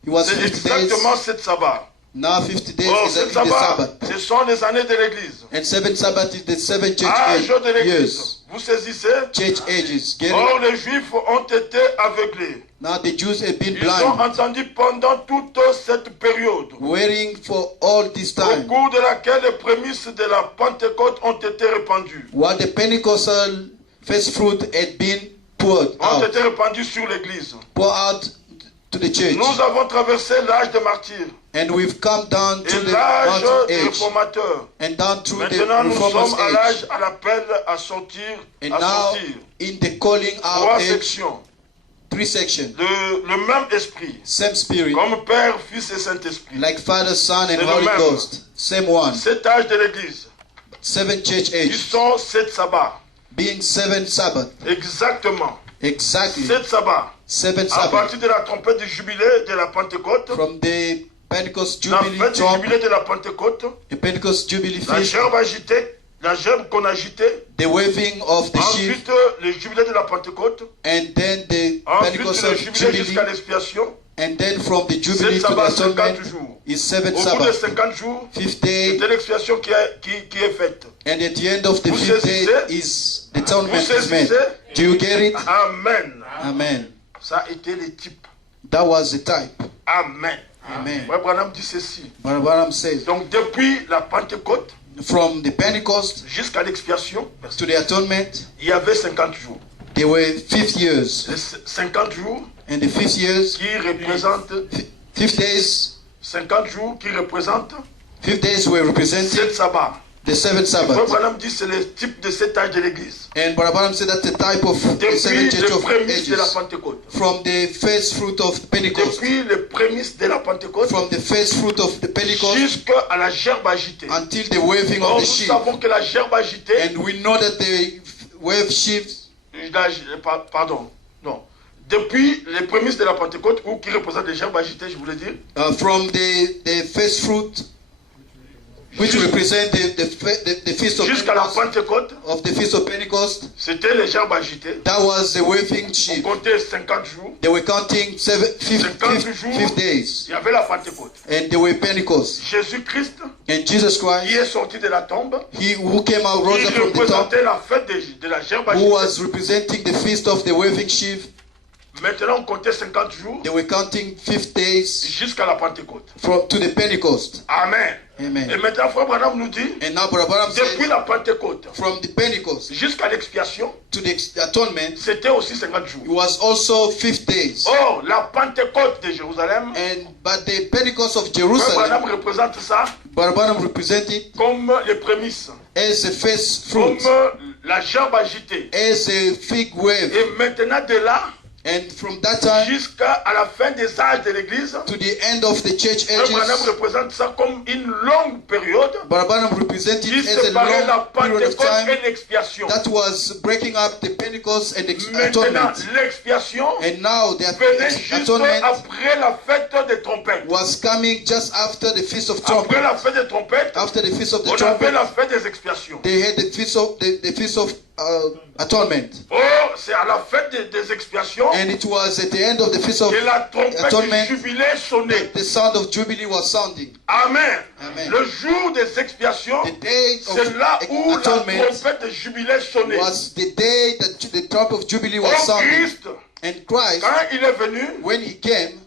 It was c'est 50 days. exactement 7 sabbats. Now 50 days Or, is 7 the sabbats, Sabbath. ce sont les années de l'église. And 7 Sabbath is the 7 church Âge de l'église. years. Vous saisissez? Church ages. Get Or, it? les Juifs ont été aveuglés. Now the Jews have been Ils ont blind, entendu pendant toute cette période, waiting for all this au time, cours de laquelle les prémices de la Pentecôte ont été répandues. while the Pentecostal first fruit had been poured Ont out, été répandues sur l'église. poured out to the church. Nous avons traversé l'âge des martyrs And we've come down to et the l'âge mountain des age, réformateurs. and down through the Maintenant, nous reformers sommes à age. l'âge à l'appel à sortir, And à now sortir. in the calling out 3 age, sections. 3 sections, Le même esprit, same spirit, comme Père, Fils et Saint-Esprit. like Father, Son, and C'est le Holy même. Ghost, same one. Cet âge de l'église, 7 church qui age, sont 7 sabbats. being 7 Sabbath, Exactement. exactly 7 sabbats. 7 À Sabbath. partir de la trompette du jubilé de la Pentecôte, From the Pentecost la Jubilee fête du trump, jubilé de la Pentecôte, the Pentecost Jubilee la feast, gerbe agitée, la gerbe qu'on agitait, the waving of the sheaf, ensuite le jubilé de la Pentecôte, and then the ensuite Pentecostal le jubilé Jubilee, jusqu'à l'expiation. and then from the 7 Jubilee to the sabbats, 50 atonement jours. is 7 Au bout de Sabbath. 50 jours, 5th day, c'est l'expiation qui est faite. and at the end of the Vous 5th day saisissez? is the atonement Vous is made. saisissez? Do you get it? Amen. Amen. Ça a été le type. That was the type. Amen. Amen. Frère Branham dit ceci. Brother Branham says, Donc depuis la Pentecôte from the Pentecost jusqu'à l'expiation, to the atonement, il y avait 50 jours. there were 50 years. Les 50 jours And the 5th years, qui représentent 5 days, 50 jours qui représentent 5 days were representing 7 sabbats. the 7th Frère Sabbath. Branham dit c'est le type de cet âge de l'église. And Brother Branham said that's the type of the Depuis 7 church les of prémices de la ages. Pentecôte. From the first fruit of Pentecost. Depuis les prémices de la Pentecôte From the first fruit of the Pentecost jusqu'à la gerbe agitée. until the waving Or, of nous the sheaf. savons que la gerbe agitée, And we know that the wave sheaf, pardon, non. Depuis les prémices de la Pentecôte, ou qui représentent les gerbes agitées, je voulais dire, from the first fruit, which represent the feast of jusqu'à la Pentecost, Pentecôte, of the feast of Pentecost, c'était les gerbes agitées. that was the waving On sheaf. comptait 50 jours. They were counting 50 jours, 5 days, il y avait la Pentecôte. and they were Pentecost. Jésus-Christ, And Jesus qui Christ, est sorti de la tombe, he who came out, rose qui up from the top, représentait la fête de la gerbe who agitée. was representing the feast of the waving sheaf, Maintenant, on comptait 50 jours they were counting 5 days jusqu'à la Pentecôte. to the Pentecost. Amen. Et Amen. maintenant, Frère Branham nous dit, And now Brother Branham depuis said, la Pentecôte from the Pentecost jusqu'à l'expiation, to the atonement, c'était aussi 50 jours. it was also 5 days. Or, la Pentecôte de Jérusalem, But the Pentecost of Frère Branham Jerusalem, représente ça Brother Branham represented comme les prémices, as the first comme fruit, la gerbe agitée. as a fig wave. Et maintenant de là, And from that time jusqu'à la fin des âges de l'Église, to the end of the church Branham ages, représente ça comme une longue période Branham represented qui as a séparait la long period of Pentecôte time et l'expiation. that was breaking up the Pentecost and the Maintenant, atonement. l'expiation And now the venait juste atonement après la fête des trompettes. was coming just after the Feast of Après Trumpets. la fête des trompettes, After the Feast of the on avait Trumpets, la fête des expiations. they had the Feast of Atonement. Oh, c'est à la fête des expiations And it was at the end of the Feast of que la trompette Atonement du jubilé sonnait. the sound of Jubilee was sounding. Amen. Amen. Le jour des expiations, The day c'est là où la Atonement trompette du jubilé sonnait. was the day that the trump of Jubilee was Oh, sounding. Christ, And Christ, quand il est venu, when he came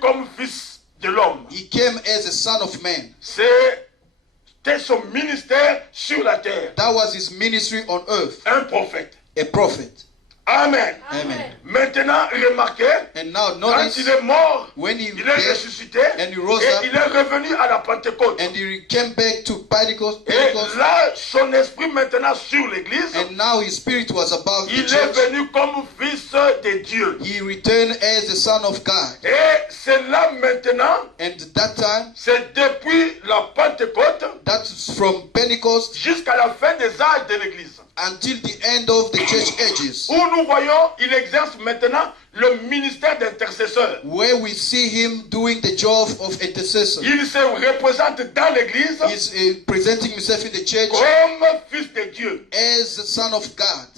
comme fils de l'homme. he came as a son of man. C'était son ministère sur la terre. That was his ministry on earth, Un prophète. a prophet. Amen. Amen. Maintenant, remarquez, And now quand notice il est mort, when he il est died ressuscité and he rose et up il est revenu à la Pentecôte. and he came back to Pentecost, Et là, son esprit maintenant sur l'église, and now his spirit was above the il est church. venu comme fils de Dieu. He returned as the son of God. Et c'est là maintenant, And that time, c'est depuis la Pentecôte that's from Pentecost jusqu'à la fin des âges de l'église, until the end of the church ages, où nous voyons, il exerce maintenant le ministère d'intercesseur. where we see him doing the job of intercessor. Il se représente dans l'église He's presenting himself in the church comme fils de Dieu. as the son of God.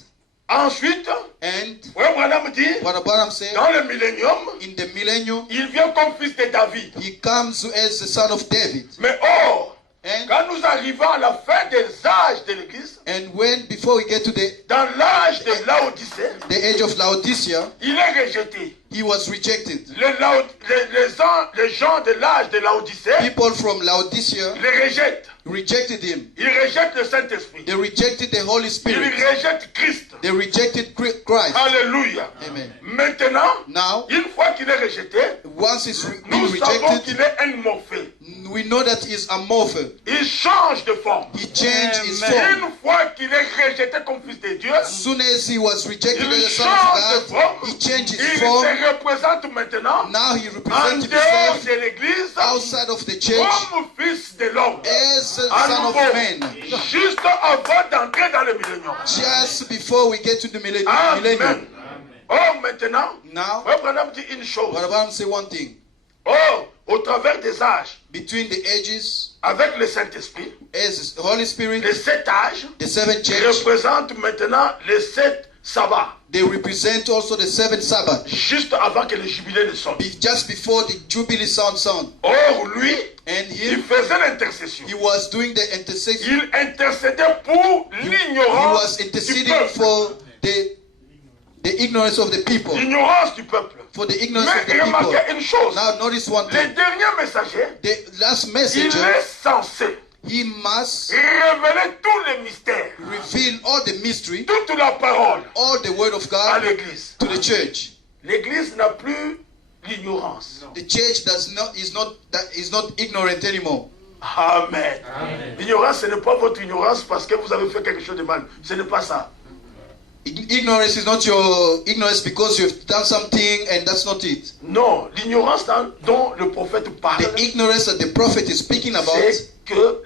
Ensuite, And Frère Branham dit, what Abraham said, dans le millénium, in the millennium, il vient comme fils de David. he comes as the son of David. Mais or, And quand nous arrivons à la fin des âges de l'église, when before we get to dans l'âge de Laodicée, the age of Laodicea, il est rejeté. he was rejected. Les gens de l'âge de Laodicée People from Laodicea le rejettent. rejected him. Ils rejettent le Saint-Esprit. They rejected the Holy Ils Spirit. rejettent Christ. They rejected Christ. Alléluia. Amen. Maintenant, Now, une fois qu'il est rejeté, once he's been nous savons rejected, qu'il est un morphée. we know that he's amorphic. Il change de forme. He changed his Une form. fois qu'il est rejeté comme fils de Dieu, As soon as he was rejected il as the son change de of God, forme. he changed Il his form. se représente maintenant Now he en represents dehors himself de l'église outside of the church comme fils de l'homme. as the À son of nouveau, man. juste avant d'entrer dans le millénium. Just before we get to the millennium. Amen. Oh, maintenant, Now, Frère Branham dit une chose. what about say one thing? Oh, au travers des âges, Between the ages, avec le Saint-Esprit, as the Holy Spirit, les 7 âges the seven church, représentent maintenant les 7 sabbats, they represent also the seven Sabbath. juste avant que le jubilé ne sonne. Just before the Jubilee sound. Or, lui, And il him, faisait l'intercession. he was doing the intercession. Il intercédait pour He l'ignorance was du interceding peuple. for the ignorance of the people. L'ignorance du peuple. For the ignorance of the Mais people. remarquez une chose. Now notice one Le thing. dernier messager, The last il messenger, est censé he must révéler tous les mystères, reveal all the mystery, toute la parole all the word of à God l'église. to the church. L'église n'a plus l'ignorance. The church is not ignorant anymore. Amen. L'ignorance, ce n'est pas votre ignorance parce que vous avez fait quelque chose de mal. Ce n'est pas ça. Ignorance is not your ignorance because you've done something and that's not it. Non, l'ignorance dont le prophète parle, The ignorance that the prophet is speaking about c'est que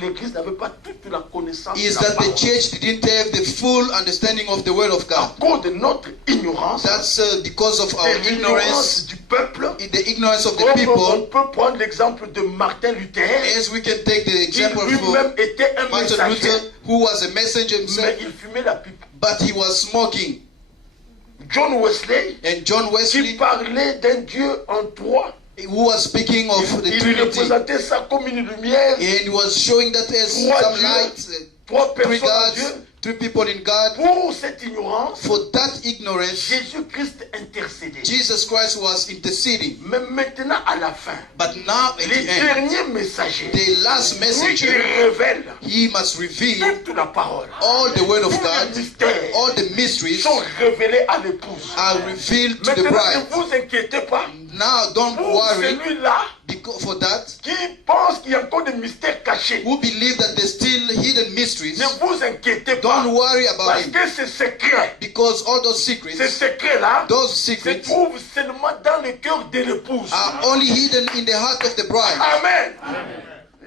l'église n'avait pas toute la connaissance is de la that the parole. church didn't have the full understanding of the word of God. À cause de notre ignorance, That's because of our de l'ignorance ignorance, du peuple, in the ignorance of the on people. peut prendre l'exemple de Martin Luther. As we can take the Il example lui-même of était un Martin messager, Luther, who was a messenger mais himself, il fumait la pipe. but he was smoking. John Wesley, And John qui Wesley, parlait d'un Dieu en trois, who was speaking of the il Trinity, représentait ça comme une lumière, and he was showing that as Trois some dieux, light, trois three personnes en gods, Dieu. three people in God. Pour cette ignorance, For that ignorance, Jésus-Christ intercédait. Jesus Christ was interceding. Mais maintenant, à la fin, But now at les the end, derniers messagers, the last lui, il messenger, révèle he must reveal toute la parole. all the word of Tous God, les mystères all the mysteries sont révélés à l'épouse. are revealed to the Maintenant, bride. ne vous inquiétez pas. Now don't Pour worry celui-là for that. qui pense qu'il y a encore des mystères cachés, Who believe that there's still hidden mysteries. ne vous inquiétez pas. Don't worry about Parce it. que ces secrets, Because all those secrets, ces secrets-là, those se secrets trouvent seulement dans le cœur de l'épouse. are only hidden in the heart of the bride. Amen.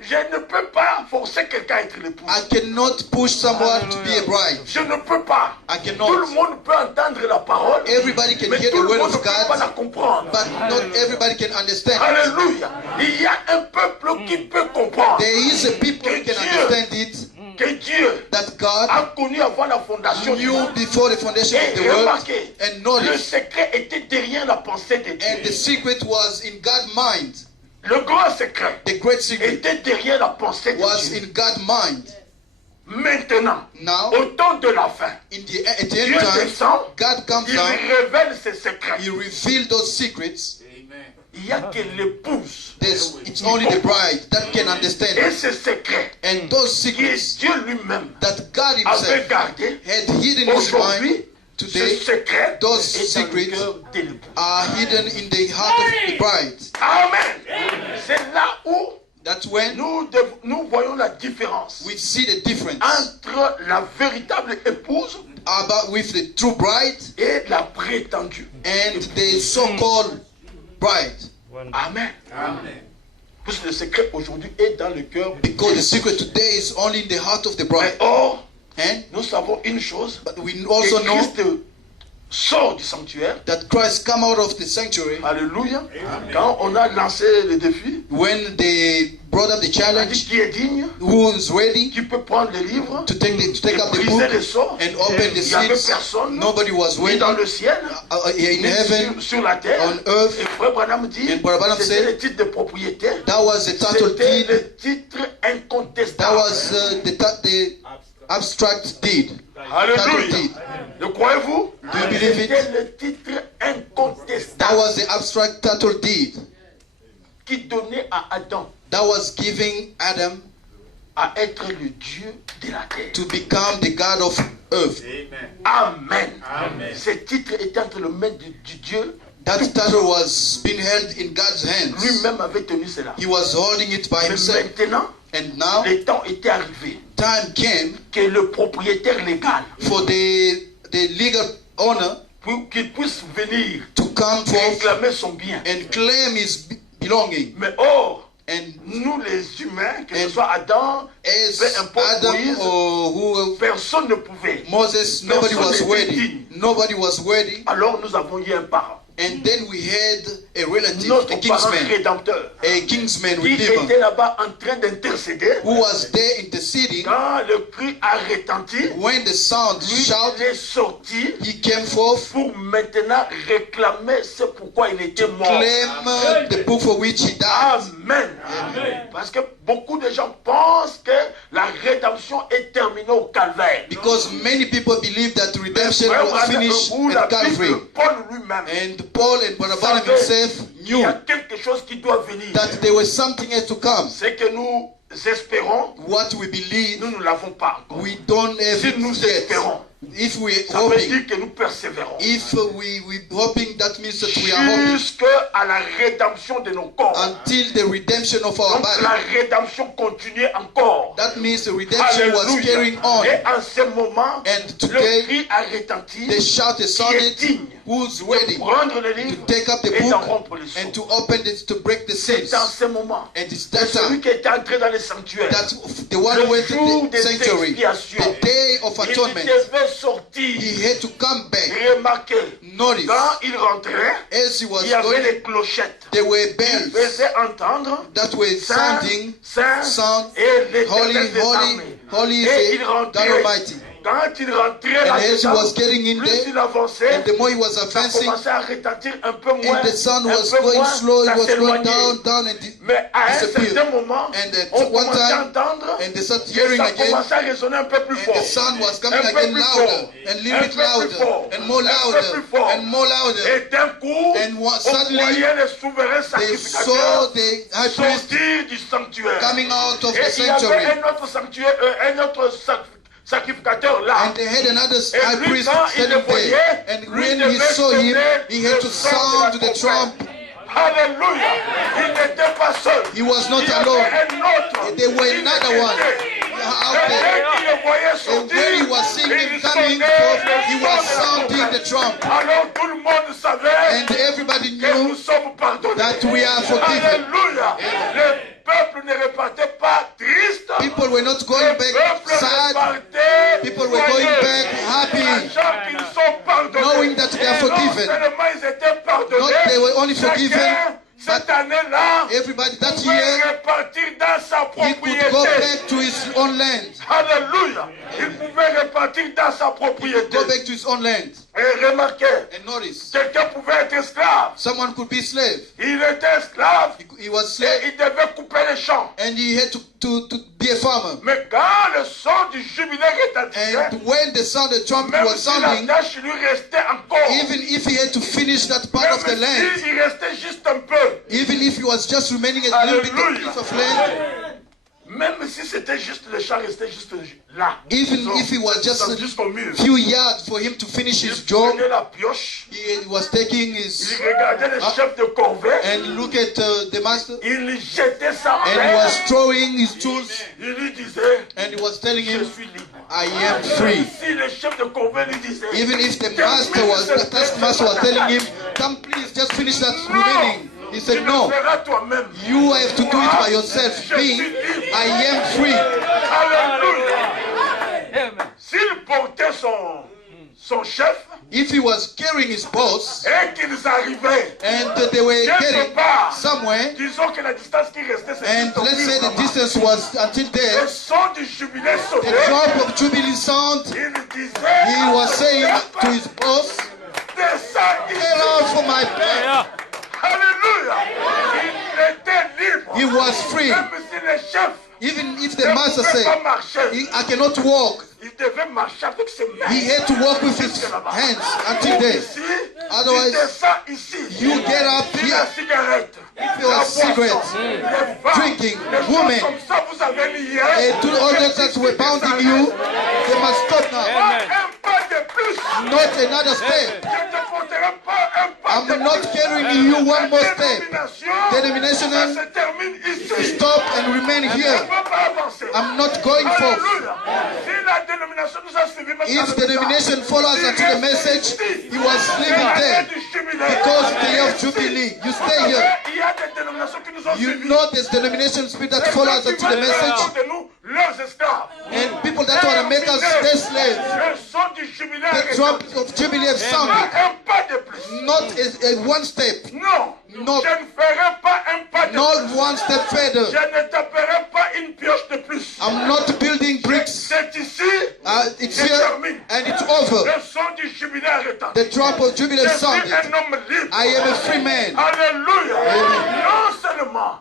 Je ne peux pas forcer quelqu'un à être l'épouse. I cannot push someone to be a bride. Je ne peux pas. I Tout le cannot. monde peut entendre la parole, Everybody can mais hear tout the le word monde ne of peut pas la God, comprendre. but not everybody can understand. Alléluia. Il y a un peuple qui peut comprendre There is a people who can understand it, que Dieu that God a connu avant la fondation du knew monde. before the foundation of the Et world, remarquez, and le knowledge, secret était derrière la pensée de and the Dieu. secret was in God's mind. Le grand secret The great secret était derrière la pensée de was Dieu. in God's mind. Maintenant, Now, au temps de la fin, at the end Dieu time, descend, God comes il down, révèle ses secrets. He revealed those secrets. Il n'y a que l'épouse It's only the bride that can understand et it. ses secrets And those qui secrets Dieu lui-même that God avait Himself gardé. had hidden in His mind, Aujourd'hui, ce today secret those est dans le secrets cœur de l'épouse. are hidden in the heart of the bride. Amen. C'est là où That's when nous voyons la différence we see the difference entre la véritable épouse about with the true bride et la prétendue. and the so-called bride. Amen. Puisque le secret aujourd'hui est dans le cœur. Because the secret today is only in the heart of the Mais bride. or, And nous savons une chose, but we que also know Christ sort du sanctuaire. that Christ come out of the sanctuary Alléluia. Quand on a lancé le défi, when they brought up the on a dit challenge. qui est digne, Who is ready qui peut prendre le livre, to take et up the briser book les sorts. and open the Il n'y avait seals? personne, Nobody was ni ready dans le ciel, in ni heaven, sur la terre. on earth. Et Frère Branham dit, And Brother Branham c'était said, le titre de propriété. that was the title C'était deed. le titre That incontestable. was the abstract deed. Title Alléluia. deed. Le croyez-vous? Do you believe it? C'était le titre That incontestable was the abstract title deed qui donnait à Adam that was giving Adam à être le Dieu de la terre. to become the God of earth. Amen. Ce titre était entre les mains du Dieu. That title was being held in God's hands. Lui-même avait tenu cela. He was holding it by Mais himself. maintenant, And now, le temps était arrivé time came que le propriétaire légal, for the legal owner pour qu'il puisse venir to come forth réclamer son bien. and claim his belonging. Mais or, And nous les humains, que ce And soit Adam, as peu importe Adam Moïse, or who personne ne pouvait. Moses, nobody was Personne n'était worthy. digne. Nobody was worthy. Alors nous avons eu un parent, And then we had a relative, notre a parent kingsman, rédempteur, a kingsman qui redeemer, était là-bas en train d'intercéder. who was there interceding. Quand le cri a retenti, When the sound lui shout, il est sorti he came forth pour maintenant réclamer ce pourquoi il était mort. claim the book for which he died. Amen. Parce que beaucoup de gens pensent que la rédemption est terminée au calvaire. Because many people believe that redemption Frère was Branham, finished où la at Calvary. Bible, Paul lui-même, And Paul and Brother Barnum savait himself il knew y a quelque chose qui doit venir. that there was something else to come. C'est que nous espérons, What we believe, nous ne l'avons pas encore. we don't have Si nous it yet. espérons, If we're ça veut hoping, dire que nous persévérons. if we hoping, that means that we are hoping Jusqu'à la rédemption de nos corps. until the redemption of our Donc la body. rédemption continue encore. That means the redemption was Alléluia. carrying on. Et en ce moment, And le today, cri a retenti. the shout is sounded, who's ready De prendre le to livre take up the et d'en book rompre les and sceaux. to open it, to break the seals. C'est en ce moment. And it's Que that celui time qui est entré dans le sanctuaire, that the one who went to jour the des sanctuary, expiations, the day of il atonement, devait sortir. he had to come back. Remarquez, Notice, quand il rentrait, as he was il y avait going, les clochettes. there were Il bells faisait entendre that were Saint, sounding, Saint sound, et l'éternel holy, des holy, armées. holy is Et il the rentrait. God Almighty. Quand il rentrait And as he là-dedans, was getting in plus there, il avançait, and the more he was ça advancing, commençait à retentir un peu moins, and the sound un was peu going moins, slow, it ça was going s'éloignait. down, and Mais à un disappeared. certain moment, And at on one commençait à time, entendre, and they started et hearing ça again, commençait à résonner un peu plus and fort. the sound was coming Un peu again plus louder, fort. and a little Un bit peu plus louder, fort. and more Un peu louder, plus fort. and more louder. Et d'un coup, And on suddenly, voyait les souverains They saw sacrificateurs the high priest sortir du sanctuaire. coming out of Et the il y avait sanctuary. un autre sanctuaire, un autre sacrificateur là. And they had another Et high lui, priest quand il le standing voyait, there. And lui when he devait saw him, sonner he le had to son de sound la the trompette. trump. Alléluia. Il n'était pas seul. He was not Il y avait alone. un autre. There were Il another one out Et there. qui le voyait And sortir, when he was seeing il them coming sonnait forth, le he son was de la sounding the trompette. trump. Alors tout le monde savait And everybody que nous knew sommes pardonnés. that we are forgiven. Alléluia. Le peuple ne repartait pas triste. People were not Le going back peuple sad. repartait People were going joyeux. back happy, Sachant qu'ils sont pardonnés. knowing that they are Et non forgiven. seulement ils étaient pardonnés, Not they were only chacun, forgiven, cette année-là, everybody that pouvait year, repartir dans sa he could go propriété. back to his own land. Alléluia. Il pouvait repartir dans sa propriété. Go back to his own land. Et remarquez, And notice, quelqu'un pouvait être esclave. someone could be slave. Il était esclave He was et slave il devait couper les champs. and he had to be a farmer. Mais quand le son du jubilé retentissait, And when the sound, the trumpet même was si la sounding, tâche lui restait encore, even if he had to finish that part même of the land, si il restait juste un peu, even if he was just remaining a little bit of Hallelujah. piece of land, même si c'était juste le champ restait juste là, even disons, if he was just jusqu'au mur, a few yards for him to finish il his job, prenait la pioche, he was taking il his regardait le chef de corvée, and look at the master, il lui jetait sa and he main, was throwing his tools, il lui disait, and he was telling je him, suis libre. I am free. Si le chef de corvée lui disait, Even if the taskmaster was telling him, come please, just finish that remaining. He tu said, le no, feras toi-même. you have to do it by yourself. Me, I am free. Alléluia. S'il portait son chef If he was carrying his boss et qu'ils arrivaient and they were quelque getting part, somewhere, disons que la distance qui restait, c'est and juste au let's mur say the là-bas. distance was until Le there, son du jubilé the sonnait. drop of Jubilee sound, Il disait, he was saying to his boss, descends get ici. out from my back. Alléluia. Il était libre. He was free. Même si le chef Even if ne the master pouvait pas said, marcher, I cannot walk, il devait marcher avec ses mains. he had to walk with his hands until there. Ici, Otherwise, il descend ici. You get up Il here, la cigarette, you la are cigarette, boisson, les femmes, drinking, les choses women, comme ça, vous avez lié. and to all those that were bounding you, they must stop now. Pas un pas de plus. Not another step. Je ne porterai pas un pas de I'm not plus. carrying you one more step. Ça Denominational, se termine ici. stop and remain On ne here. peut pas avancer. I'm not going forth. Alléluia. Si la dénomination nous a suivis, If the denomination follows until the message, he was living there because the year of Jubilee. You stay here. Il y a des dénominations qui nous ont You suivis. know there's denomination spirit that follows until the message, De nous, leurs esclaves. and people that want to make us their slaves. Le son du jubilé a The drum of Jubilee have sounded. un pas de plus. Not a one step, Non. No. Je ne ferai pas un pas de plus. not one step further. Je ne taperai pas une pioche de plus. I'm not building bricks. C'est ici. It's here and it's over. Le son du jubilé a retenti. The trump of Jubilee Je have suis sounded. un homme libre. I am a free man. Alléluia. Non seulement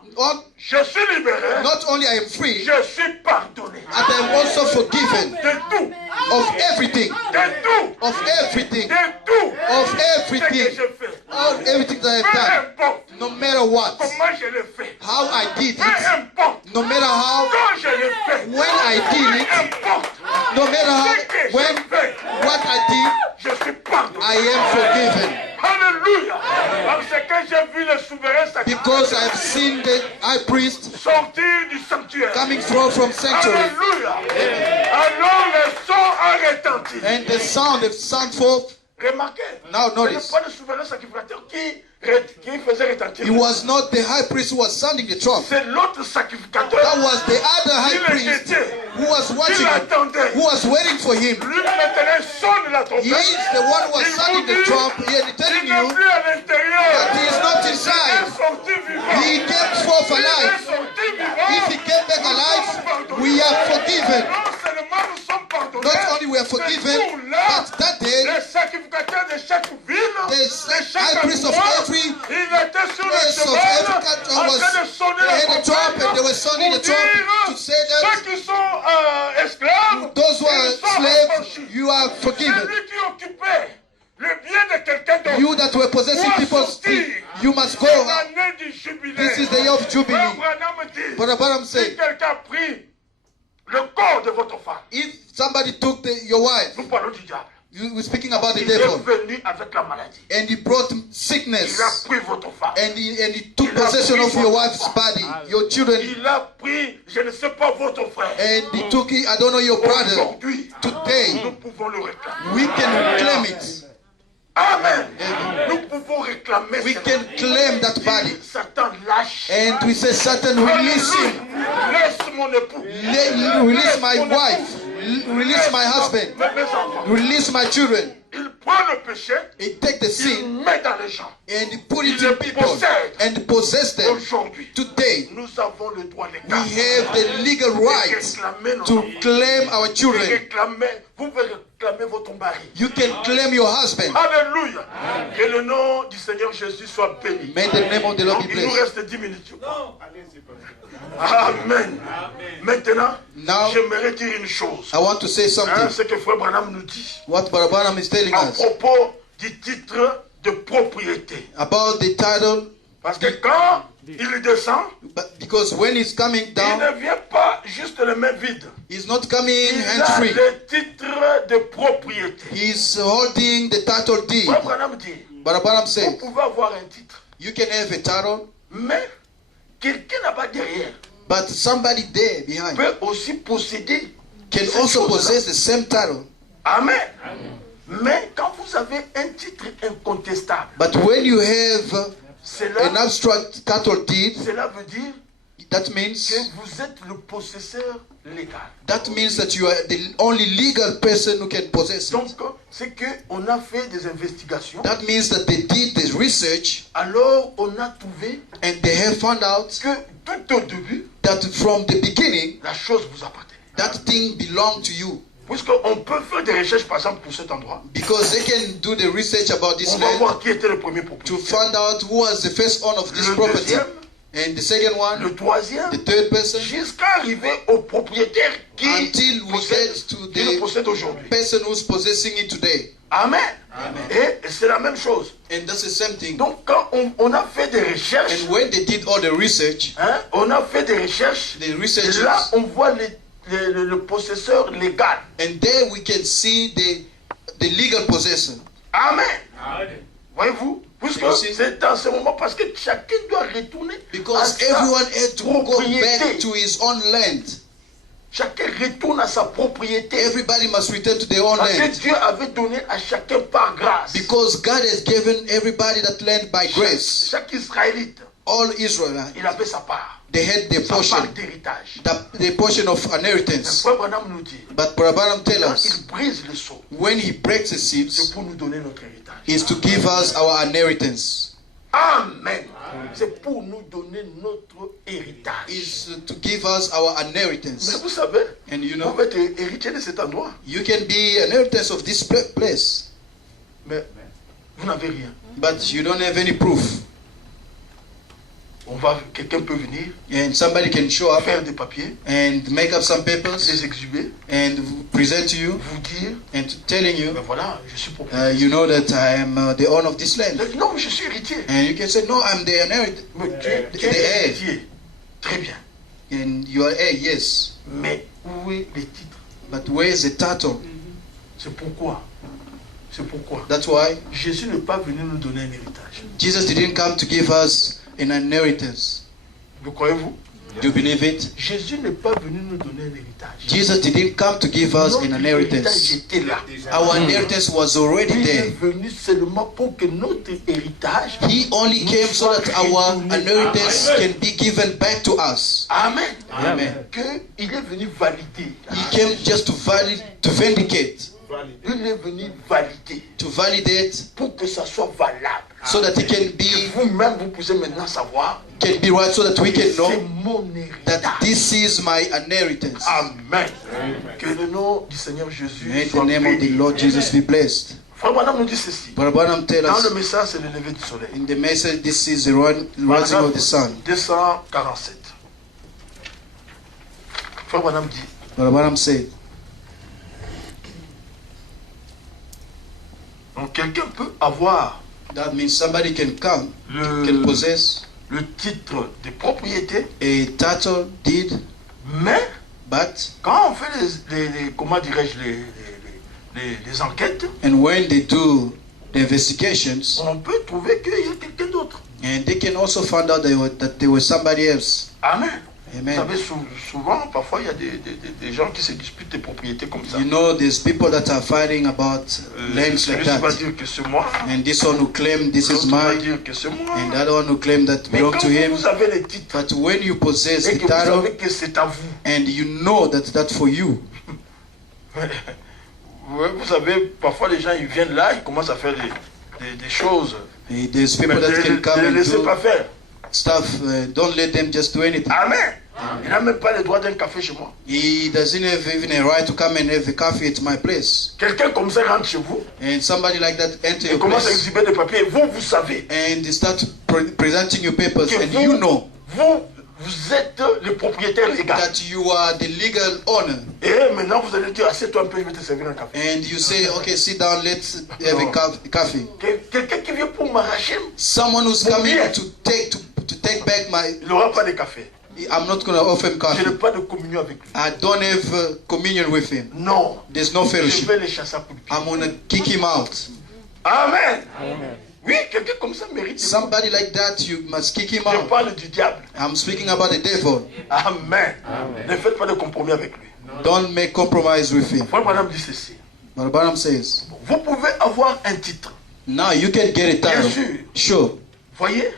je suis libéré, Not only I am free, je suis pardonné. but I am also forgiven De tout. of everything, De tout. of everything, De tout. of Ce que everything, je fais. everything that I Peu have done. importe No matter what, comment je l'ai fait. how I did Peu it, importe no matter how, quand je l'ai fait. when I did Peu it, importe no matter how, ce que when, j'ai fait. what I did, Je suis pardonné. I am forgiven. Alléluia. Parce que j'ai vu le souverain Because I sacrificateur have seen the high priest sortir du sanctuaire. coming from sanctuary, Alléluia. Alors le son a retenti. and the sound forth. Remarquez. Now Ce notice, n'est pas le souverain sacrificateur qui faisait retentir. it was not the high priest who was sounding the trump. C'est l'autre sacrificateur. That was the other high Il priest était. who was Il watching him, attendait. who was waiting for him. Lui maintenant sonne la trompette. He is the one who was sounding the trump. He is Il telling n'est you plus à that l'intérieur. he is not Il est inside. sorti vivant. He came forth Il est alive. sorti vivant. If he came back alive, we are forgiven. Non seulement nous sommes pardonnés. Not only we are forgiven, ce jour-là, but that day, le sacrificateur de chaque ville, the de chaque high priest of endroit, every il était sur le place of cheval every en country train de was sonner they la had a trump and they were sounding the pour trump dire, to say that ceux qui sont esclaves, those who are ils sont slaves, affranchis. you are forgiven. Celui qui occupait le bien de quelqu'un d'autre, You that were possessing people's feet, you must go. l'année du jubilé. This is the year of Jubilee. Frère Branham dit, Brother Branham si said, quelqu'un a pris le corps de votre femme, if somebody took your wife, nous parlons du diable. We're speaking about the Il est devil. venu avec la maladie. And he brought Il sickness. a pris votre femme. And he took possession of your wife's body, your children. Il a pris, je ne sais pas, votre frère. And he took it, I don't know, your brother. Aujourd'hui, Today, nous pouvons le réclamer. we can claim it. Amen. Nous pouvons réclamer We cette can claim that body. Satan lâche. And we say, Satan, release him. Laisse mon époux. Release my wife. Release my husband. Mes enfants. Release my children. Il prend le péché, He take the il sin met dans les gens. and he put it Il in le people possède. and possess them. Aujourd'hui, Today, nous avons le droit we légal have the legal de right réclamer nos to enfants. claim our De children. réclamer, vous pouvez réclamer votre mari. You can claim your husband. Alléluia. Que le nom du Seigneur Jésus soit béni. May the name of the Lord be Il nous blessed. reste 10 minutes. je crois. Amen. Maintenant, Now, j'aimerais dire une chose. I want to say Hein, something. ce que Frère Branham nous dit What Brother Branham is telling à us propos du titre de propriété. about the title, Parce que quand il descend, because when he's coming il down, ne vient pas juste les mains vides. he's not coming Il a hands-free. le titre de propriété. He's holding the title deed. Frère Branham dit, Brother Branham vous said, pouvez avoir un titre, you can have a title, mais quelqu'un là-bas derrière but somebody there behind peut aussi posséder can cette also chose-là. possess the same title. Amen. Mais quand vous avez un titre incontestable, But when you have an cela, abstract title deed, cela veut dire that que means vous êtes le possesseur légal. that you are the only legal person who can possess it. Donc, c'est qu'on a fait des investigations. That means that they did this research Alors, on a trouvé and they have found out que tout au début, that from the beginning, la chose vous appartenait. that thing belonged to you. Puisqu'on peut faire des recherches, par exemple, pour cet endroit. Because they can do the research about this On va land voir qui était le premier to propriétaire. find out who was the first owner of this Le property. deuxième, And the second one, le troisième, the third person, jusqu'à arriver au propriétaire qui until we possède, get to qui le the possède aujourd'hui. person who's possessing it today. Amen. Et c'est la même chose. And that's the same thing. Donc quand on a fait des recherches, And when they did all the research, hein, on a fait des recherches, the et researchers, là on voit le possesseur légal. and there we can see the legal possession. Amen. Voyez-vous? Puisque You see? c'est dans ce moment parce que chacun doit retourner Because à sa everyone had to go propriété. back to his own land. Chacun retourne à sa propriété. Everybody must return to their own Parce que land. Dieu avait donné à chacun par grâce. Because God has given everybody that land by grace. Chaque Israélite, All Israel, il avait sa part. they had their Sa portion, part d'héritage. the portion of inheritance. Frère Branham nous dit, But Brother Branham tells quand us, il brise le sceau, when he breaks the c'est seals, pour nous donner notre héritage. is to give us our inheritance. Amen. C'est pour nous donner notre héritage. Is to give us our Mais inheritance. vous savez, And you vous know, pouvez être héritier de cet endroit, you can be inheritance of this place, mais vous n'avez rien. but you don't have any proof. Quelqu'un peut venir, And somebody can show up faire des papiers, and make up some papers les exhiber, and present to you vous dire, and telling you, ben voilà, je suis propriétaire. you know that I am the owner of this land. Non, je suis héritier. And you can say, no, I'm the inheritance. Mais tu The es heir. héritier. Très bien. And you are heir, yes. Mais où est les titres? But where is the title? C'est pourquoi. C'est pourquoi. That's why Jésus n'est pas venu nous donner un héritage. Jesus didn't come to give us an inheritance. Le croyez-vous? Do you believe it? Jésus n'est pas venu nous donner un héritage. Jesus didn't come to give us Notre an héritage inheritance. était là. Our inheritance was already Il est there. venu seulement pour que notre héritage. He only came so that our inheritance can be given back to us. Amen. Amen. Il est venu valider. He came just to vindicate, Il est venu valider to validate, pour que ça soit valable. so that he can Et be vous-même, vous pouvez maintenant savoir right, so that we can c'est know mon that héritage. this is my inheritance. Amen. Que le nom du Seigneur Jésus May the soit name of the béni. Lord Jesus be blessed. Frère Branham nous dit ceci. Brother Branham tells Dans le us message, c'est le lever du soleil. in the message, this is the rising of the sun. 247. Frère Branham dit, Brother Branham said, donc quelqu'un peut avoir that means somebody can come, can le possess titre de propriété, a title deed, mais but quand on fait comment dirais-je, les enquêtes, And when they do the investigations, on peut trouver qu'il y a quelqu'un d'autre. and they can also find out that there was somebody else. Amen. Vous Amen. savez, souvent, parfois, il y a des gens qui se disputent des propriétés comme ça. You know, there's people that are fighting about lands like Celui-ci va that. dire que c'est moi, And this one who claim this is l'autre va mine, dire que c'est moi. and the other one who claim that Mais belong quand to him. vous avez les titres But when you possess et the que vous title, savez que c'est à vous, and you know that that's for you, vous savez, parfois les gens ils viennent là, ils commencent à faire des choses. there's people Mais that can come ne and les laissez pas do faire. stuff. Don't let them just do anything. Amen. Il n'a même pas le droit d'un café chez moi. He doesn't have even a right to come and have a coffee at my place. Quelqu'un comme ça rentre chez vous And somebody like that enter et your commence à place, exhiber des papiers. Et vous savez and they start presenting your papers, que and you know vous êtes le propriétaire légal. that you are the legal owner. Et maintenant vous allez dire, assieds-toi un peu, je vais te servir un café. And you say, okay, sit down, let's have a coffee. Quelqu'un qui vient pour m'arracher, Someone who's Mon coming bien. to take back my, il n'aura pas de café. I'm not going to offer him Je coffee. n'ai pas de communion avec lui. I don't have communion with him. Non. There's no Je fellowship. vais les chasser à coups de pied. I'm going to kick him out. Amen. Oui, quelqu'un comme ça mérite. Somebody like that, you must kick him Je out. parle du diable. I'm speaking about the devil. Amen. Ne faites pas de compromis avec lui. Don't make compromise with him. Frère Branham dit ceci. But Branham says, Vous pouvez avoir un titre. now you can get a Bien title. sûr. Sure. Voyez?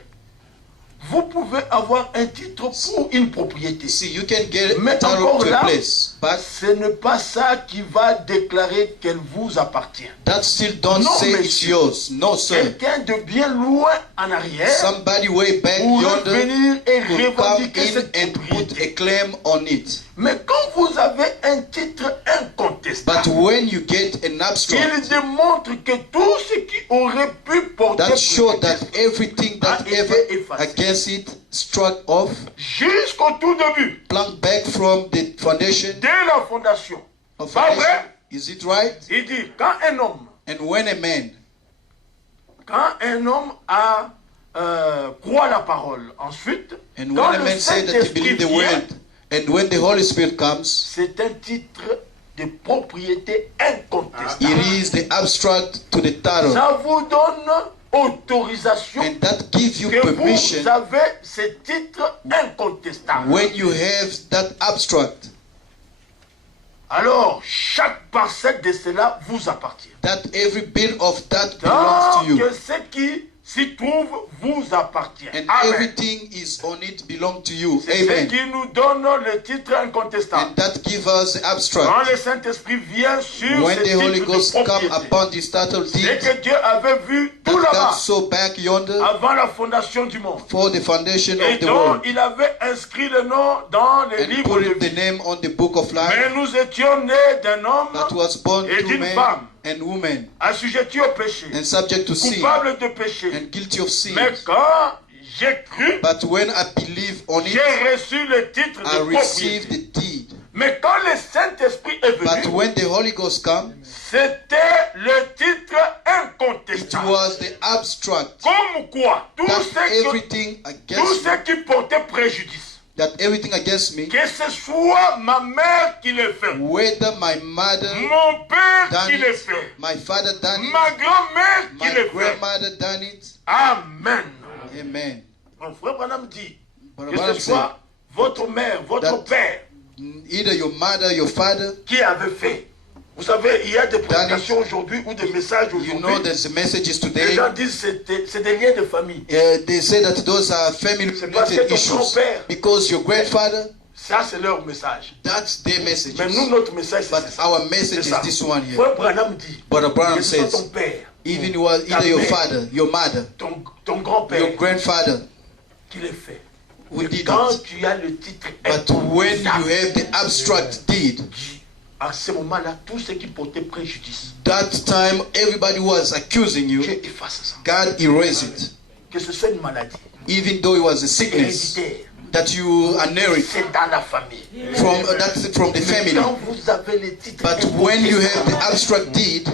Vous pouvez avoir un titre pour une propriété. See, you can get a Mais title encore to là, a place. But ce n'est pas ça qui va déclarer qu'elle vous appartient. that still don't Non, say it's monsieur. yours. No, sir. Quelqu'un de bien loin en arrière Somebody way back pourrait yonder venir et could come revendiquer in cette and put propriété. a claim on it. Mais quand vous avez un titre incontestable, But when you get an il abstract démontre que tout ce qui aurait pu porter that show that préjudice everything that a été ever effacé. against it struck off, jusqu'au tout début, plucked back from the foundation dès la fondation. of Pas foundation. vrai? Is it right? Il dit, quand un homme a croit la parole, ensuite, And quand when a le man said that he Saint-Esprit believed the vient, word, and when the Holy Spirit comes, c'est un titre de propriété incontestable. it is the abstract to the title. Ça vous donne autorisation And that gives you que permission vous avez ce titre incontestable. when you have that abstract, Alors, chaque parcelle de cela vous appartient. that every bit of that belongs to Donc, you. ce qui s'y trouve vous appartient. And Amen. everything is on it belong to you. C'est ce Amen. qui nous donne le titre incontestable. And that gives us the Quand abstract. le Saint-Esprit vient sur When ce the Holy titre Ghost de come propriété, upon this title c'est deed que Dieu avait vu tout that là-bas God saw back yonder avant la fondation du monde. for the foundation Et of the donc, world, il avait inscrit le nom dans le and livre de put the vie. name on the book of life Mais nous étions nés d'un homme that was born et to d'une man femme, and woman, assujettis au péché, and subject to sin, coupables de péché. and guilty of sin. Mais quand j'ai cru, But when I believe on it, j'ai reçu le titre I de receive propriété. the deed. Mais quand le Saint-Esprit est But venu, when the Holy Ghost comes, c'était le titre it incontestable. was the abstract Comme quoi, tout that ce everything tout against me, ce qui portait préjudice, that everything against me, que ce soit ma mère qui le fait, whether my mother mon père done qui le it, fait, my father done it, ma grand-mère qui my le fait. grandmother done it. Amen. Amen. Mon frère Branham dit But que Branham ce soit votre mère, votre that- père either your mother, your father, qui avait fait. Vous savez, il y a des prédications aujourd'hui ou des messages you know aujourd'hui. there's messages Les today. gens disent que c'est des liens de famille. They say that those are family C'est parce que related ton issues. grand-père, Because your grandfather, ça c'est leur message. that's their message. Mais nous, notre message, But c'est ça. our C'est message ça. is this one here. Frère Branham dit Brother Branham que ce soit says, ton père, even you are either your father, your mother, ton grand-père your grandfather qui le fait. who Mais did quand it. tu as le titre But when you incontestable, have the abstract deed, à ce moment-là, tout ce qui portait préjudice, that time everybody was accusing you, Dieu efface ça. God erased it. Que ce soit une maladie Even though it was a sickness héréditaire, that you inherit c'est dans la famille. that's from the Mais family. quand vous avez les titres But when you have the incontestables, abstract deed,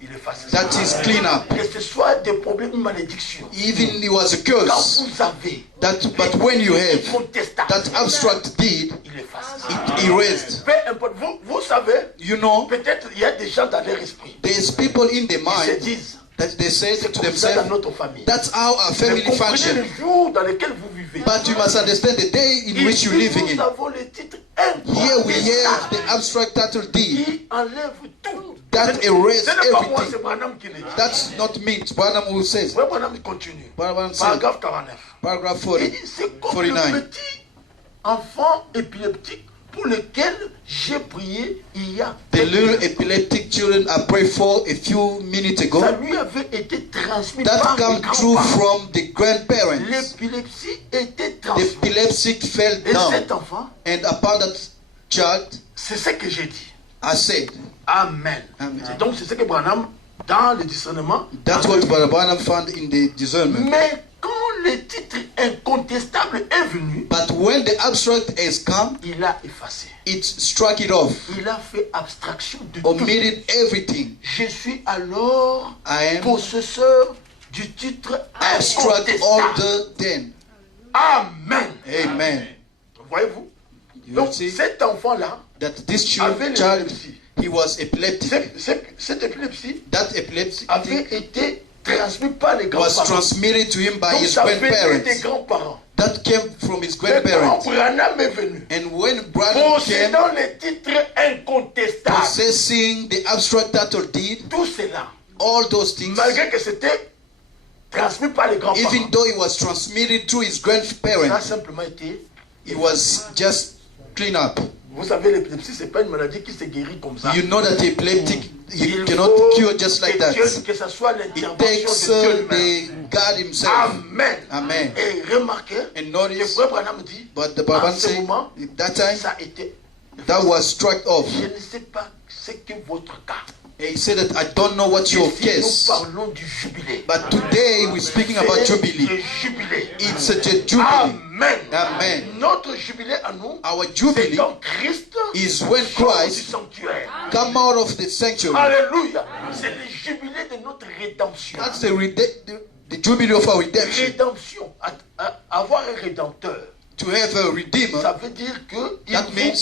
il effacer. That is clean up. Que ce soit des problèmes, une malédiction. Even it was a Quand curse. vous avez But when you have contestable, that abstract deed, il efface. it erased. Peu importe, vous savez, You know, peut-être il y a des gens dans leur esprit there's people in their qui se mind disent, that they say c'est to comme ça dans themselves, notre famille. that's how our Mais family comprenez function. le jour dans lequel vous vivez. But you must understand the day in which you're living Nous in. avons le titre Here we have incontestable the abstract title deed qui enlève tout. that erases Ce n'est pas moi, everything. c'est Branham qui le dit. That's not me. It's Branham who says. Ouais, Branham continue. Branham says, Paragraphe 49. paragraph Il 40, dit, c'est comme 49. le petit enfant épileptique pour lequel j'ai prié il y a The quelques little heures. epileptic children I prayed for a few minutes ago, Ça lui avait été transmis that par come les through grands-parents. from the grandparents. L'épilepsie était The transmise. epileptic fell Et down, cet enfant, and upon that child, c'est ce que j'ai dit. I said, Amen. Amen. C'est donc c'est ce que Branham, dans le discernement, that's what Brother Branham found in the discernment. mais quand le titre incontestable est venu, But when the abstract has come, il a effacé. it struck it off, Il a fait abstraction de tout. omitted everything. Je suis alors I am possesseur du titre abstract incontestable. older than. Amen. Amen. Voyez-vous? You Donc see cet enfant-là that this avait child, l'épilepsie. he was epileptic. Cette épilepsie That epilepsy avait été transmise par les was grands-parents. transmitted to him by Donc his ça venait des grandparents. grands-parents. That came from his Mais quand grandparents. Branham est venu, And when Branham came, possédant les titres incontestables, possessing the abstract title deed, tout cela, all those things, malgré que c'était transmis par les grands-parents, even though it was transmitted through his ça a grandparents, simplement été, it was just clean up. vous savez, l'épilepsie, c'est pas une maladie qui se guérit comme ça. You know that epileptic, you Il cannot faut cure just like que that. Dieu, que ce soit It l'intervention takes de Dieu lui-même. the God himself. Amen. Amen. Et remarquez And que notice, Frère Branham dit, but the en Bible ce says, moment, that time, ça a été. that was struck off. Je ne sais pas ce que votre cas. And he said that I don't know what your Ici, nous case, parlons du jubilé. but today we're speaking about C'est Jubilee. le jubilé. It's a Jubilee. Amen. Amen. Notre jubilé à nous, Our c'est Jubilee quand Christ is when sort du Christ sanctuaire. come out of the sanctuary. Alléluia. C'est le jubilé de notre rédemption. That's the Jubilee of our redemption. Rédemption. Avoir un rédempteur. To have a Redeemer, Ça veut dire que That means-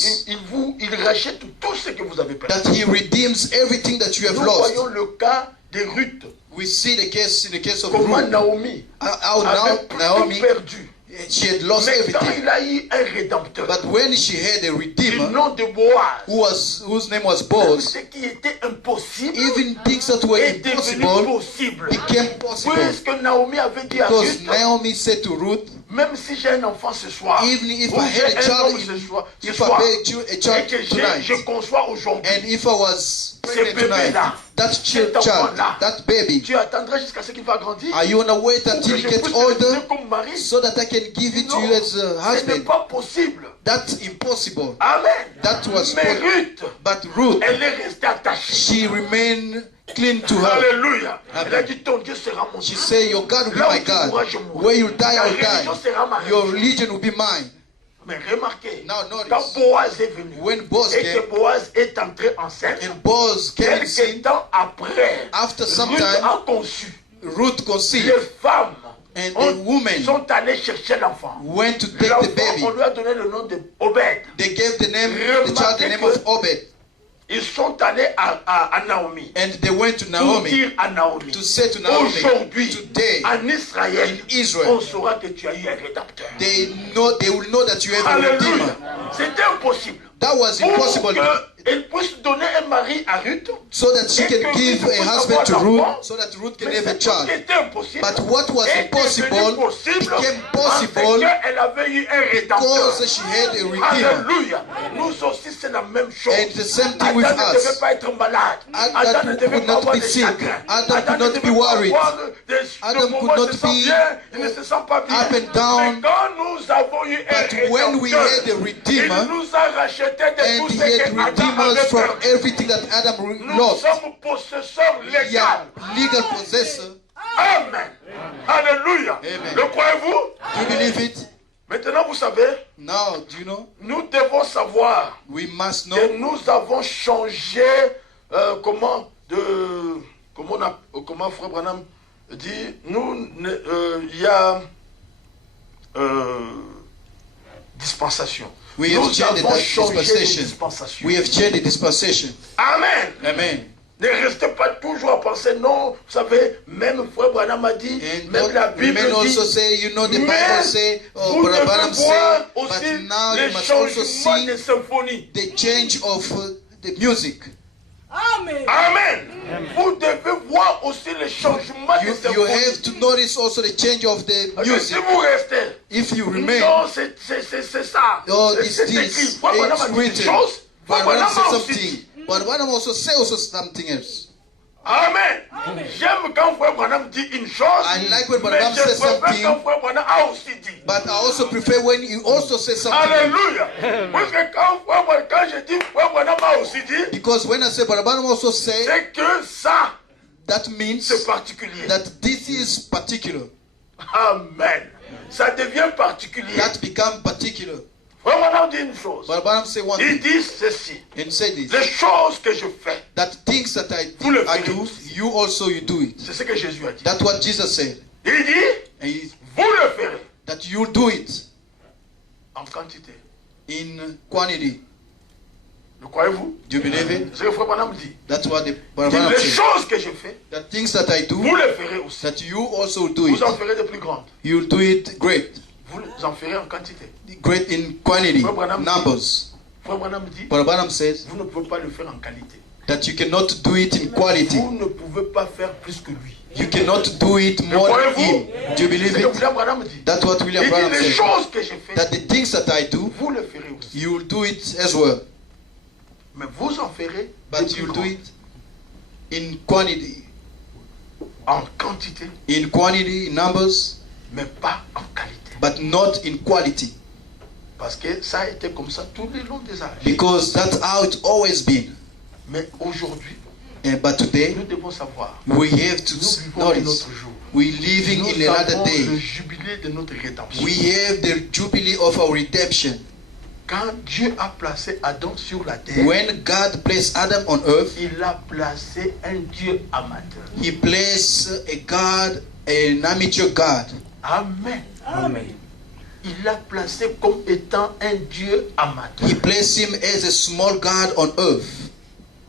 il rachète tout ce que vous avez perdu. that he redeems everything that you have Nous lost. voyons le cas de Ruth. We see the case in the case of Comment Ruth. Naomi How avait now Naomi, tout perdu. she had lost Mais quand everything. il a eu un rédempteur, But when she had a du Redeemer, nom de Boaz, whose name was tout Boaz, ce qui était impossible even things that were est devenu impossible possible. became possible. Puisque Naomi avait dit à Because Ruth, Naomi said to Ruth, même si j'ai un enfant ce soir, even if ou I j'ai had a un child, homme ce soir, if I had a et child que je tonight, conçois aujourd'hui, and if I was Ce pregnant tonight, bébé-là, that cet child, enfant-là, that baby, tu attendras jusqu'à ce qu'il va grandir. are you gonna wait Pour until que he je gets puisse te le donner older comme mari? so that I can give it to Non, you as a ce n'est husband? pas possible. That's impossible. Amen. That was Mais possible. Ruth, But Ruth, elle est restée attachée. she remained clean to her. Alléluia. Amen. Elle a dit, ton Dieu sera mon She Dieu. said, your God will be Là où my tu God. mourras, je mourrai. Where you die, Ta I will religion die. sera ma Your religion. religion will be mine. Mais remarquez, Now notice, quand Boaz est venu, when Boaz et came, que Boaz est entré enceinte, and Boaz came, quelques temps après, after some Ruth time, a conçu. Ruth conceived, Les femmes and the women sont allées chercher l'enfant. went to take L'enfant, the baby. on lui a donné le nom de Obed. They gave the child the name of Obed, Ils sont allés à Naomi. and they went to Pour Naomi dire à Naomi, to say to Naomi, aujourd'hui, today, en Israël, in Israel, on saura que tu as eu un rédempteur. they will know that you have a Alléluia. Redeemer. C'était impossible. That was Pour impossible, qu'elle puisse donner un mari à Ruth, so that she can give a husband to Ruth, so that Ruth can mais have a c'est ce qui child. était impossible. But what was est impossible devenu possible became parce possible qu'elle avait eu un rédempteur. because she had a Redeemer. Alléluia. Nous aussi, c'est la même chose. And the same thing with Adam ne us. devait pas être malade. Adam Adam ne devait could pas not avoir be de sick. chagrin. Adam could ne not devait be pas worried. avoir Adam le moment could où not il se sent be bien, il ne se sent pas bien. up and down. Mais quand nous avons eu un But when we rédempteur, had a Redeemer, il nous a racheté de and tout he ce had que Adam redeemed us avait from perdu. everything that Adam Nous lost. sommes possesseurs He légaux. had legal possessor. Amen. Alléluia. Amen. Le croyez-vous? Do you believe it? Maintenant, vous savez, Now, do you know? nous devons savoir We must que know nous avons changé comment Frère Branham dit, il y a dispensation. We have changed avons that changé de dispensation. dispensation. We have changed the dispensation. Amen. Amen. Ne restez pas toujours à penser, non, vous savez, même Frère Branham a dit, And même la Bible men also dit, say, you know, the mais Bible say, oh, vous Brother devez Branham say, voir but aussi now les you must also changements see des symphonies. the change of the music. Amen. Amen. Vous devez voir aussi les changements You des symphonies. have to notice also the change of the Parce que si music. vous restez, If you remain, non, c'est ça. oh, C'est this, écrit. Frère Branham a it's dit une written. chose, Frère But when I Branham say a aussi something, dit. but when I also say also something else. Amen. J'aime quand Frère Branham dit une chose, I like when mais Branham je says préfère something, quand Frère Branham a aussi dit. but I also prefer when you also say something. Alléluia. Parce que quand je dis Frère Branham a aussi dit, Because when I say Brother Branham also say, c'est que ça, that means c'est particulier. that this is particular. Amen. Ça devient particulier. That become particular. Frère Branham dit une chose. Brother Branham say one Il thing dit ceci. and say this. Les choses que je fais, That things that Vous le I ferez do, aussi. you also you do it. c'est ce que Jésus a dit. That's what Jesus said. Il dit, And vous le ferez that you do it en quantité. in quantity. Le croyez-vous? Do you believe it? C'est ce que Frère Branham dit. That's what the Il Brother dit, Branham les said. choses que je fais, The things that I do, vous les ferez aussi. that you also do it. Vous en ferez de plus grandes. You'll do it great. Vous en ferez en quantité. Great in quantity, Brother Branham numbers. Frère Branham dit, Brother Branham says vous ne pouvez pas le faire en qualité. that you cannot do it in quality. Vous ne pouvez pas faire plus que lui. You cannot do it more than him. Do you believe C'est ce que it? William Branham dit. That's what Il William dit, Branham les said. choses que je fais, That the things that I do, vous le ferez aussi. you will do it as well. Mais vous en ferez de But plus you'll do grandes. it in quantity. En quantité, In quantity, in numbers, mais pas en qualité. but not in quality. Parce que ça a été comme ça tout le long des âges. Because that's how it's always been. Mais aujourd'hui, But today, nous devons savoir, we have to nous vivons un notice, autre jour. we're living Nous in another avons le day. jubilé de notre rédemption. We have the jubilee of our redemption. Quand Dieu a placé Adam sur la terre, When God placed Adam on earth, il a placé un Dieu amateur. He placed a God, an amateur God. Amen. Amen. Il l'a placé comme étant un Dieu amateur. He placed him as a small God on earth.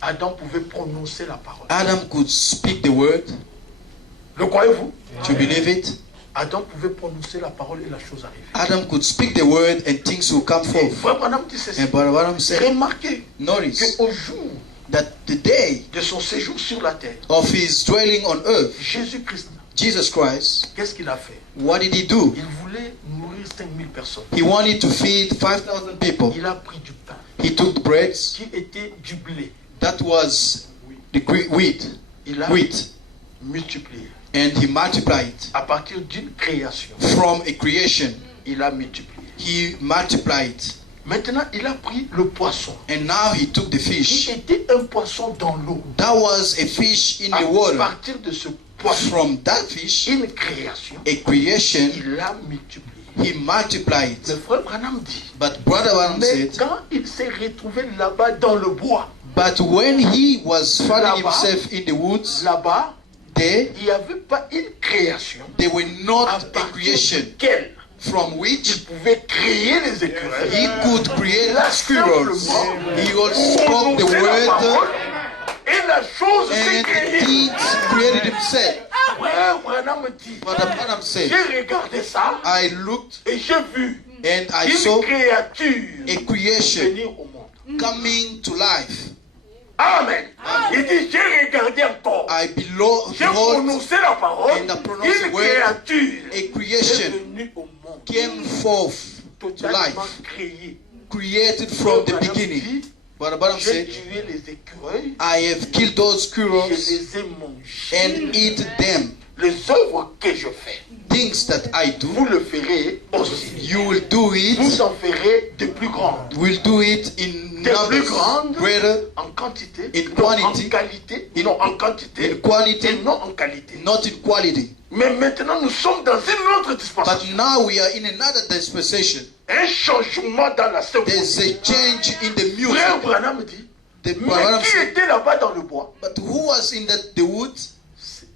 Adam pouvait prononcer la parole. Adam could speak the word. Le croyez-vous? Do you believe it? Adam pouvait prononcer la parole et la chose arrivait. Adam could speak the word and things will come Et forth. Frère Branham dit ceci. And Brother Branham said, Remarquez notice qu'au jour that the day de son séjour sur la terre, of his dwelling on earth, Jésus-Christ, Jesus Christ, qu'est-ce qu'il a fait? what did he do? Il voulait nourrir 5000 personnes. He wanted to feed 5,000 people. Il a pris du pain He took the breads, qui était du blé. that was the wheat, Il a wheat, multiplié. and he multiplied it. À partir d'une création, From a creation, il a multiplié. he multiplied. Maintenant, il a pris le poisson. And now he took the Qui fish. était un poisson dans l'eau. That was a fish in À the water. partir de ce poisson, From that fish, une création, a creation, il l'a multiplié. he multiplied. Le frère Branham dit, But Brother Branham mais said, quand il s'est retrouvé là-bas dans le bois, but when he was finding Là-bas, himself in the woods, là-bas, there, il n'y avait pas une création they were à not a partir creation duquel from il which pouvait créer les écureuils. he could create Là, squirrels. simplement, He also spoke the prononcer la parole, word et la chose s'est and créée. he created himself. Frère Branham dit, Brother Branham said, j'ai regardé ça I looked et j'ai vu and I une saw créature a creation venir au monde. coming to life. Amen. Il dit, j'ai regardé encore. I J'ai behold prononcé la parole. and I pronounced Une the word, créature a est creation venue au monde. came forth to Totalement life, créée. created from the Branham beginning. dit, Brother Branham j'ai said, tué les écureuils. I have killed those Je squirrels les ai mangés. and eat them. Les œuvres que je fais, Things that I do, vous le ferez aussi. you will do it, Vous en ferez de plus grandes. will do it in Des plus numbers, grandes, greater en quantité, in non quantity, en qualité, non en quantité, in quality, et non en qualité. not in quality. Mais maintenant, nous sommes dans une autre dispensation. But now we are in another dispensation. Un changement dans la There's symphonie. a change in the Frère music. Branham dit, The mais Branham qui said, était là-bas dans le bois? but who was in the woods?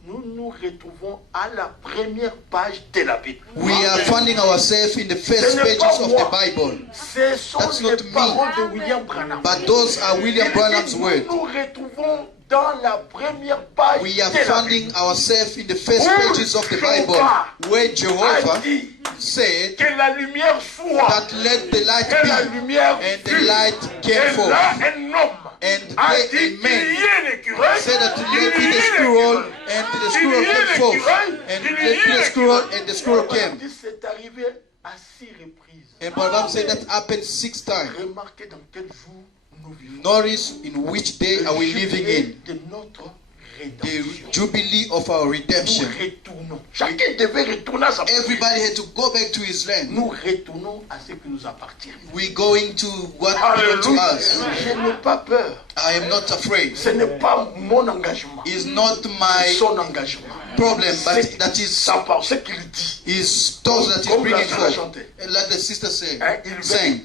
nous nous retrouvons à la première page de la Bible. We are finding ourselves in the first pages of the Bible. Ce sont That's les not me. paroles de William Branham. But those are William Branham's words. Nous nous retrouvons dans la première page We are de la finding Bible. ourselves in the first pages of the Bible, where A Jehovah dit said que la lumière soit. that let the light Que la be, lumière and the fut. light came Et forth. là, un homme And a there dit a qu'il man y ait l'écureuil. said that Il let y be ait the squirrel, l'écureuil. and the Il squirrel y ait came forth, l'écureuil. and Il y let ait be the squirrel, l'écureuil. and the squirrel On came. dit c'est arrivé à 6 reprises. And Branham said that happened 6 times. Remarquez dans quel jour nous vivons. Notice in which day are we living in? De notre The rédemption. jubilee of our redemption. Nous retournons. Chacun devait retourner à sa patrie. Everybody had to go back to his land. Nous retournons à ce qui nous appartient. We're going to what belongs to Alléluia. us. Je n'ai pas peur. I am not afraid. Ce n'est pas mon engagement. It's not my Son engagement. problem, but that is Sa part, ce qu'il dit. his thoughts that is Comme la bringing sœur forth. chantait. And like the sister said, Hein, il veut saying,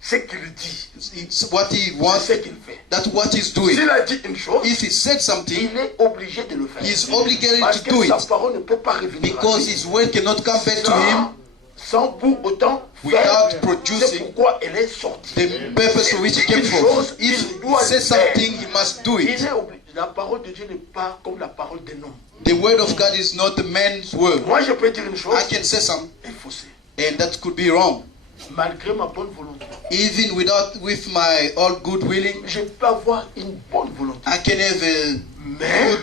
ce qu'il dit. it's what he C'est wants, ce qu'il fait. that's what he's doing. S'il a dit une chose, If he said something, il est obligé de le faire. he's obligated Parce to do que sa it parole ne peut pas revenir. because his word cannot come back to him Sans pour autant without faire. C'est producing pourquoi elle est sortie. the purpose for which he came forth. If he says something, he must do Il it. est obligé. La parole de Dieu n'est pas comme la parole d'un homme. The word of God is not a man's word. Moi, je peux dire une chose I can say something, et fausser. and that could be wrong. Malgré ma bonne volonté, Even with my all good willing, je peux avoir une bonne volonté. I can have a Mais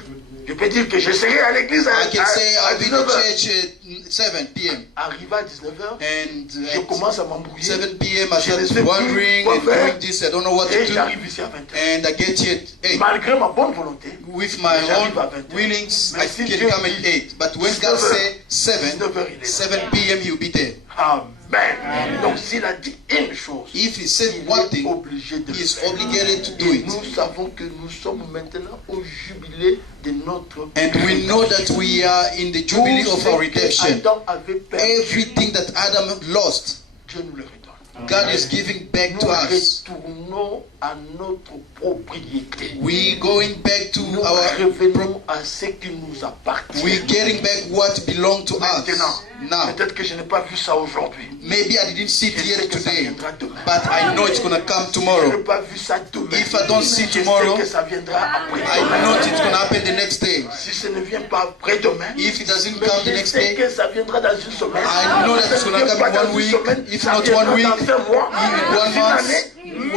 je peux dire que je serai à l'église I can say à I'll be in the 19h. church at 7 p.m. Arrivé à 19h, and je at commence à m'embrouiller. 7 p.m. I Je ne sais start plus wondering quoi and faire. doing this. I don't know what Et to do. j'arrive ici à 20h. And I get here at 8. Malgré ma bonne volonté, With my j'arrive à own 20h. willings, Mais I si can Dieu come dit at 8. But when God 19h, say 7, 19h, il est là. 7 p.m. he'll be there. Amen. Donc s'il a dit une chose, If he said il one est thing, obligé de he le is faire. obligated to do Et it. nous savons que nous sommes maintenant au jubilé de notre And we know that we are in the jubilee of our redemption. Adam avait perdu, Everything that Adam lost, Dieu nous le redonne. God is giving back to Nous us. retournons à notre propriété. We going back to Nous our, revenons à ce qui nous appartient. we getting back what belonged to us. Maintenant, Now, peut-être que je n'ai pas vu ça aujourd'hui. maybe I didn't see it Je sais yet que ça today, viendra demain. but I know it's gonna come Je n'ai tomorrow. pas vu ça demain. If I don't see Je sais tomorrow, que ça viendra après I demain. know it's gonna happen the next day. Si ça ne vient pas après demain, If it doesn't mais come the je next sais day, que ça viendra dans une semaine. I know that it's Si ça gonna ne vient come pas in dans 1 une week, semaine, if ça not viendra 1 week, dans un mois, in 1 dans une month, année,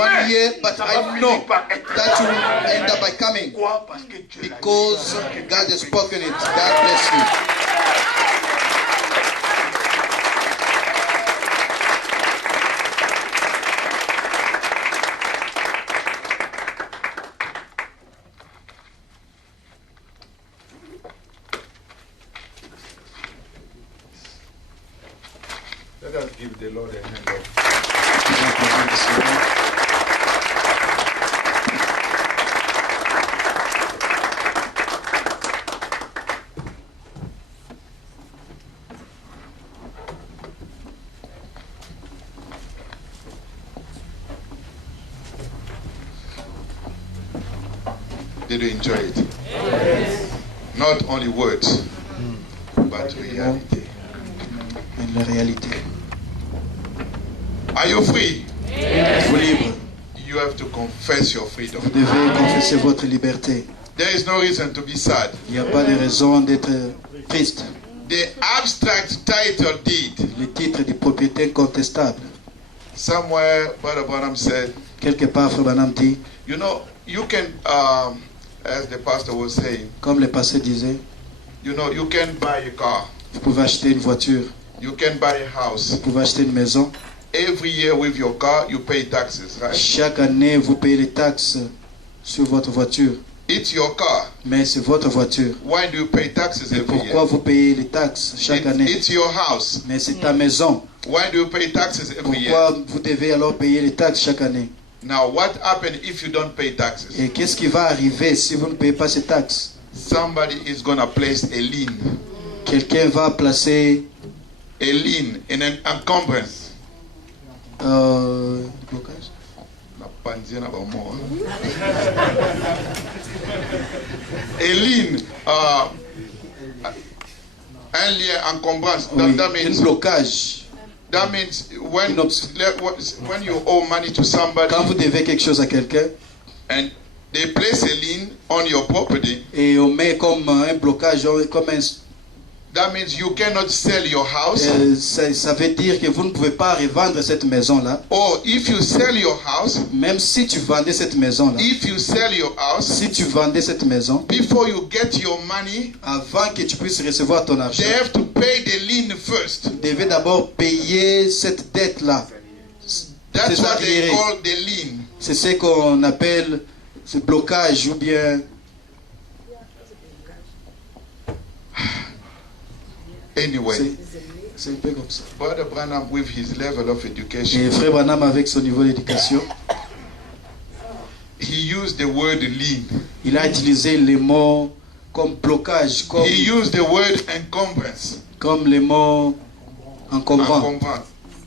1 year, but ça va I finir know par être that will end up by coming Pourquoi? Parce que Dieu l'a dit. because God has spoken it. God bless you. Let us give the Lord a hand of Did you enjoy it? Yes. Not only words, but reality. In la réalité. Are you free? Êtes-vous libre? You have to confess your freedom. Vous devez confesser votre liberté. There is no reason to be sad. Il n'y a pas de raison d'être triste. The abstract title deed. Le titre de propriété incontestable. Somewhere, Brother Branham said, Quelque part, Frère Branham dit, you know, you can, as the pastor was saying, comme le pasteur disait, you know, you can buy a car, vous pouvez acheter une voiture, you can buy a house. vous pouvez acheter une maison. Every year with your car, you pay taxes, right? Chaque année, vous payez les taxes sur votre voiture. It's your car. Mais c'est votre voiture. Why do you pay taxes Et every pourquoi year? vous payez les taxes chaque année? It's your house. Mais c'est ta maison. Why do you pay taxes every year? Pourquoi vous devez alors payer les taxes chaque année? Now, what happens if you don't pay taxes? Et qu'est-ce qui va arriver si vous ne payez pas ces taxes? Somebody is going to place a lien. Quelqu'un va placer A lien in an encumbrance. blocage. Na panzia na bamo, huh? A lien Un lien encombrance. Oui, That un means blocage. That means when Une obs- when you owe money to somebody Quand vous devez quelque chose à quelqu'un and they place a lien on your property, et on met comme un blocage, comme un, that means you cannot sell your house. ça veut dire que vous ne pouvez pas revendre cette maison-là. Or if you sell your house, Même si tu vendais cette maison-là, if you sell your house, si tu vendais cette maison, before you get your money, avant que tu puisses recevoir ton argent, they have to pay the lien first. tu devais d'abord payer cette dette-là. That's Ces what they arriérés. call the lien. C'est ce qu'on appelle ce blocage ou bien... Anyway, C'est un peu comme ça. Brother Branham, with his level of Et education, Frère Branham, avec son niveau d'éducation, he used the word lien. il a utilisé les mots comme blocage, He used the word encumbrance. comme les mots encombrants. Encumbrance.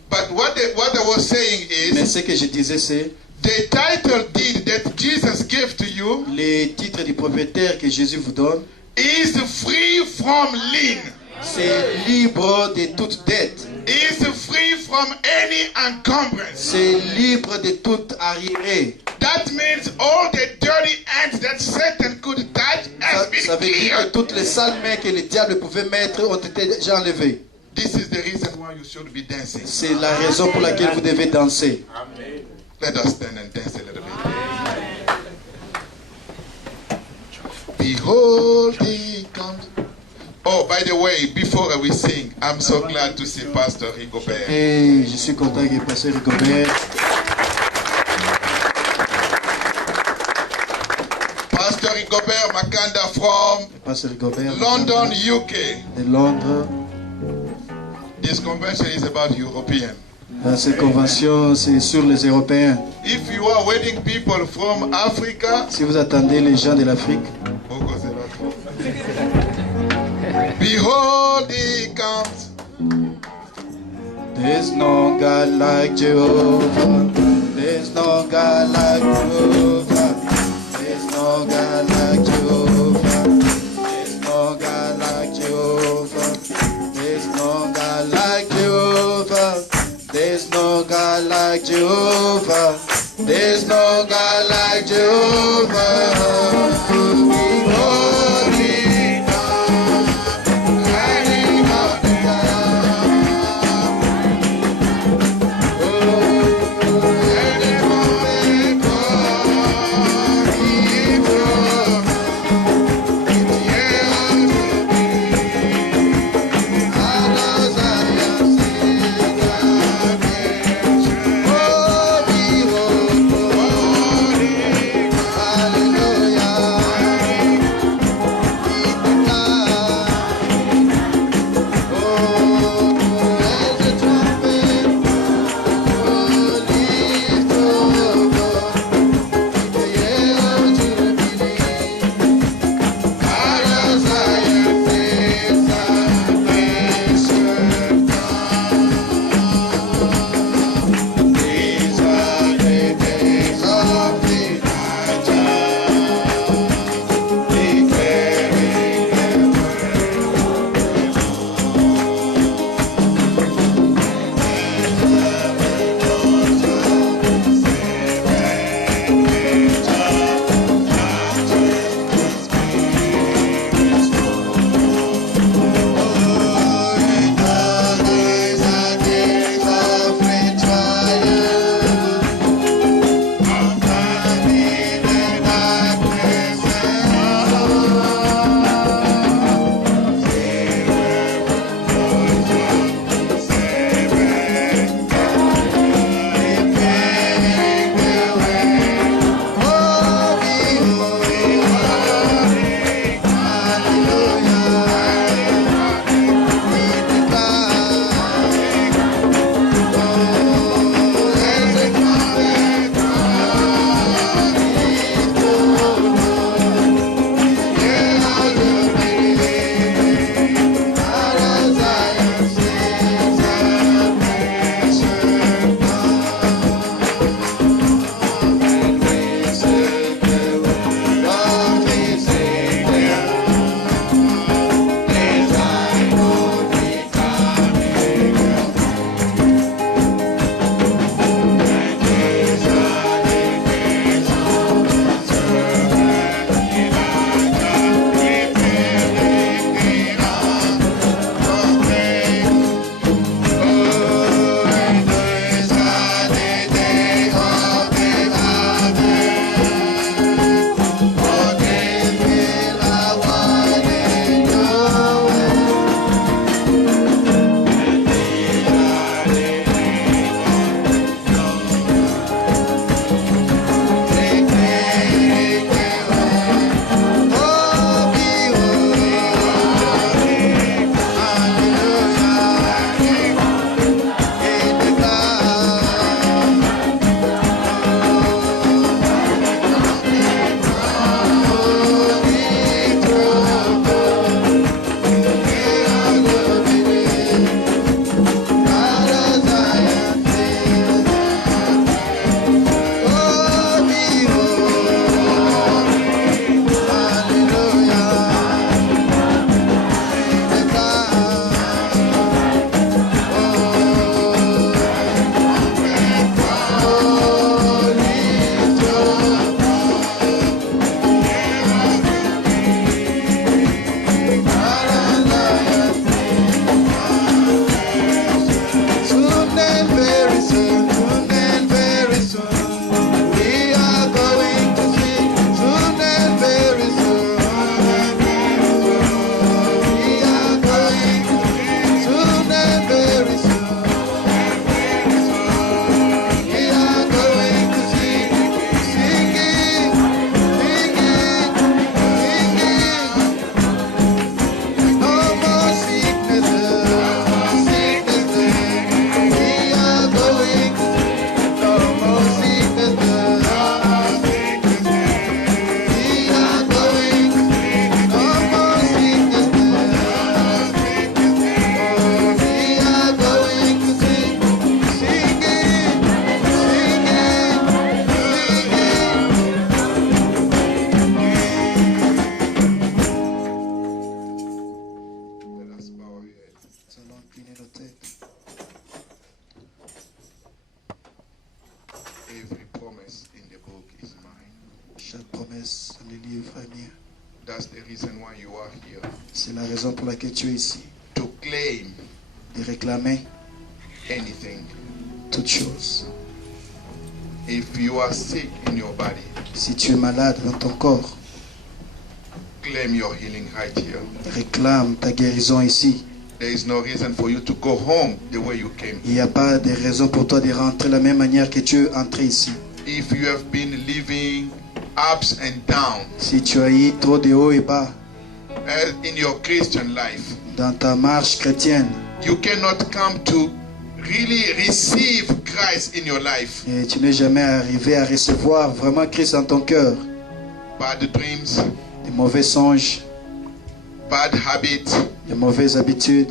But what I was saying Mais is, ce que je disais, c'est the title deed that Jesus gave to you les titres du propriétaire que Jésus vous donne, is free from lien. c'est libre de toute dette. Is free from any encumbrance. C'est libre de toute arriéré. That means all the dirty hands that Satan could touch has been Ça veut dire que cleared. toutes les sales mains que le diable pouvait mettre ont été déjà enlevées. This is the reason why you should be dancing. C'est la raison pour laquelle vous devez danser. Let us stand and dance a little bit. Behold, he comes. Oh, by the way, before we sing, I'm so glad to see Pastor Rigobert. Et je suis content que Pasteur Rigobert, Pastor Rigobert Makanda from Pasteur Rigobert London, UK. de Londres. This convention is about European. Dans cette convention, c'est sur les Européens. If you are waiting people from Africa, Si vous attendez les gens de l'Afrique, behold, he comes. there's no God like Jehovah. There's no God like Jehovah. There's no God like Jehovah. There's no God like Jehovah. There's no God like Jehovah. There's no God like Jehovah. There's no God like Jehovah. Behold, he comes, riding on the cloud. Hallelujah. nos têtes. Every promise in the book is mine. Chaque promesse dans les livres est mienne. That's the reason why you are here. C'est la raison pour laquelle tu es ici. To claim De réclamer anything. toutes choses. If you are sick in your body, Si tu es malade dans ton corps, claim your healing right here. réclame ta guérison ici. There is no reason for you to go home the way you came. Il n'y a pas de raison pour toi de rentrer de la même manière que tu es entré ici. If you have been living ups and downs Si tu as eu trop de hauts et bas in your Christian life, dans ta marche chrétienne, you cannot come to really receive Christ in your life. et tu n'es jamais arrivé à recevoir vraiment Christ dans ton cœur, Bad dreams, des mauvais songes, bad habits, des mauvaises habitudes,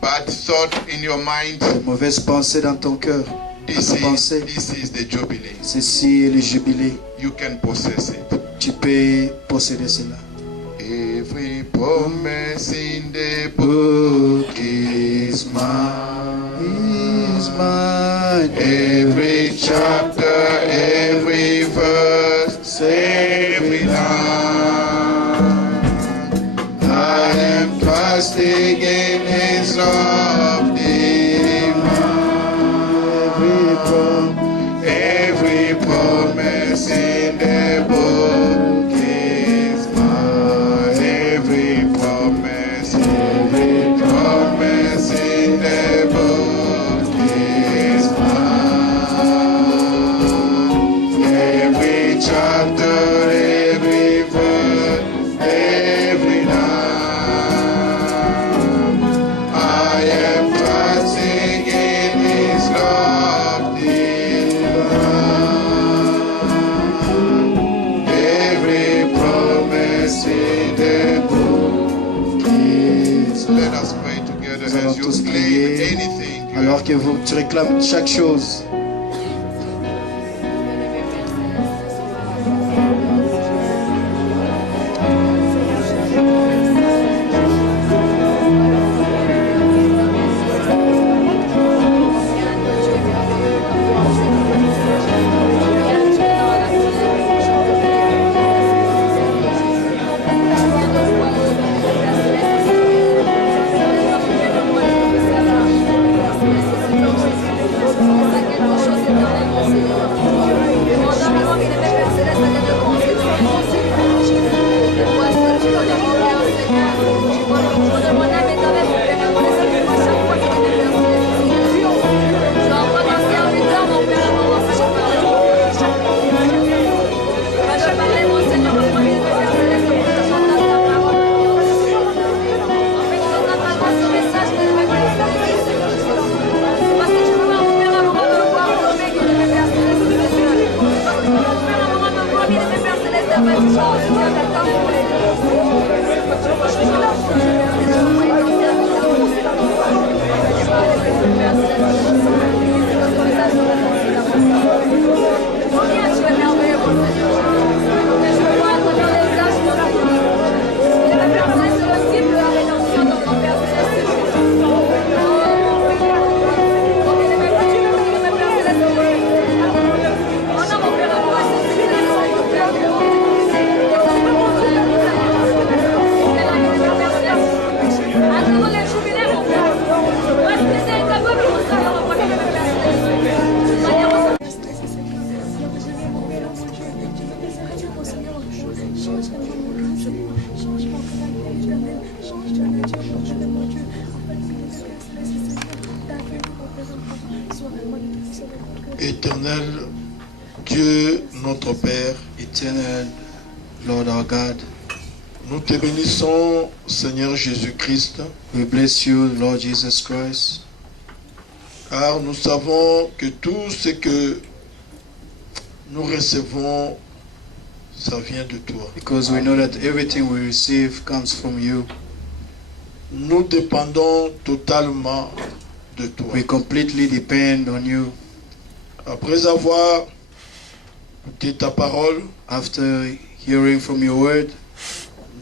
bad thought in your mind. des mauvaises pensées dans ton cœur. This Pensez. is the jubilee. Ceci est le jubilé. You can possess it. Tu peux posséder cela. Every promise in the book is mine. Is mine. Every chapter, every verse, every line. I am trusting in His love divine. Every promise in the book is mine. Every promise in the book is mine. Every chapter, every verse, every line. I am trusting in His love divine. Every promise in the book is mine. Let us pray together Nous allons as you tous claim prier anything. alors que tu réclames chaque chose. Éternel Dieu, notre Père, Éternel, Lord our God, nous te bénissons, Seigneur Jésus-Christ, we bless you, Lord Jesus Christ, car nous savons que tout ce que nous recevons, ça vient de toi. because we know that everything we receive comes from you. Nous dépendons totalement de toi. We completely depend on you. Après avoir écouté ta parole, After hearing from your word,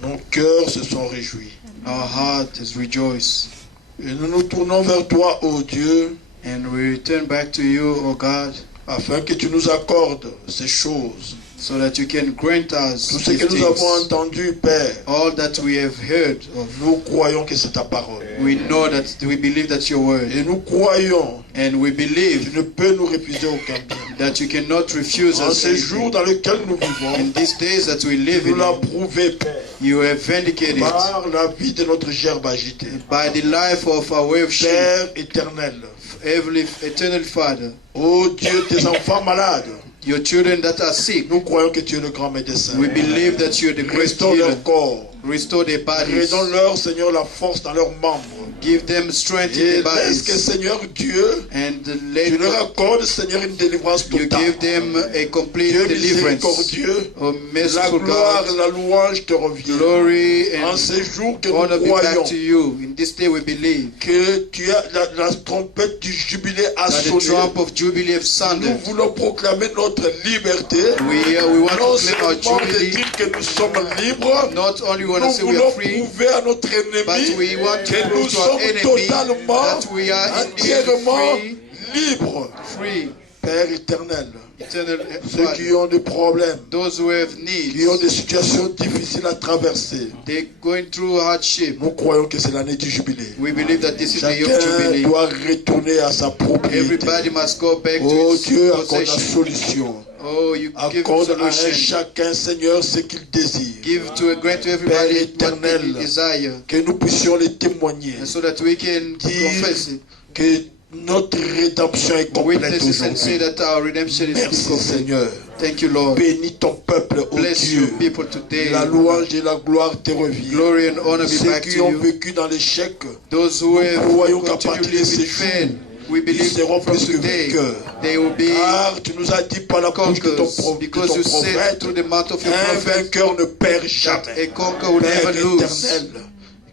nos cœurs se sont réjouis. our heart is rejoiced. Et nous nous tournons vers toi, ô Dieu, and we return back to you, O God, afin que tu nous accordes ces choses. so that you can grant us Tout ce these que nous avons things. entendu, Père, All that we have heard of, nous croyons que c'est ta parole. we know that, we believe that's your word, Et nous croyons and we que tu believe ne peux nous refuser aucun bien. that you cannot refuse En us ces jours anything. dans lesquels nous vivons, In these days that we live tu nous l'as in, prouvé, Père, you have vindicated par la vie de notre gerbe agitée. by the life of our wave sheep, Père éternel, heavenly, eternal Father, ô Dieu, tes enfants malades, your children that are sick. nous croyons que tu es le grand médecin. We believe that you are the great Restaure healer. leur corps. Restore their bodies. Redonne-leur, Seigneur, la force dans leurs membres. Give them strength in Et their laisse que, bodies. Seigneur Dieu, And tu leur let accordes, Seigneur, une délivrance you totale. give them a complete Dieu deliverance. miséricordieux, Oh, la merciful gloire, God, la louange te revient. glory En and ces jours que honor nous be croyons back to you. In this day we believe que tu as la trompette du jubilé a that the sonné. trump of Jubilee have Nous sounded. voulons proclamer notre liberté. We want Non to claim our seulement de Jubilee. dire que nous sommes libres, Not only want to nous say we voulons are free, prouver à notre but ennemi we want to que nous prove to our sommes enemy totalement, that we are indeed entièrement free. libres. Free. Père éternel, Eternal ceux Father. qui ont des problèmes, Those who have qui ont needs, des situations difficiles à traverser, they're going through hardship. nous croyons que c'est l'année du jubilé. We believe that this is the year of Chacun Jubilee. doit retourner à sa propriété. Everybody must go back to Oh his Dieu, accorde la possession. solution. Oh, you give Accorde à un solution. chacun, Seigneur, ce qu'il désire. Give to grant to everybody Père what éternel, they desire, que nous puissions les témoigner. and so that we can Dire confess it, que notre rédemption est complète witness it, and say aujourd'hui. that our redemption is Merci complete. Seigneur. Thank you, Lord. Bénis ton peuple, ô Bless Dieu. your people today. La louange et la gloire te reviennent. Glory and honor be Ceux back qui to ont you. vécu dans l'échec, Those who have croyons qu'à partir continually de ces been jours, fed, we ils believe seront from plus que today vainqueurs. they will be Car tu nous as dit par la bouche de ton, conquerors, de because ton you said prophète, through the mouth of your un prophet vainqueur ne perd that jamais. a conqueror will Père never lose. éternel,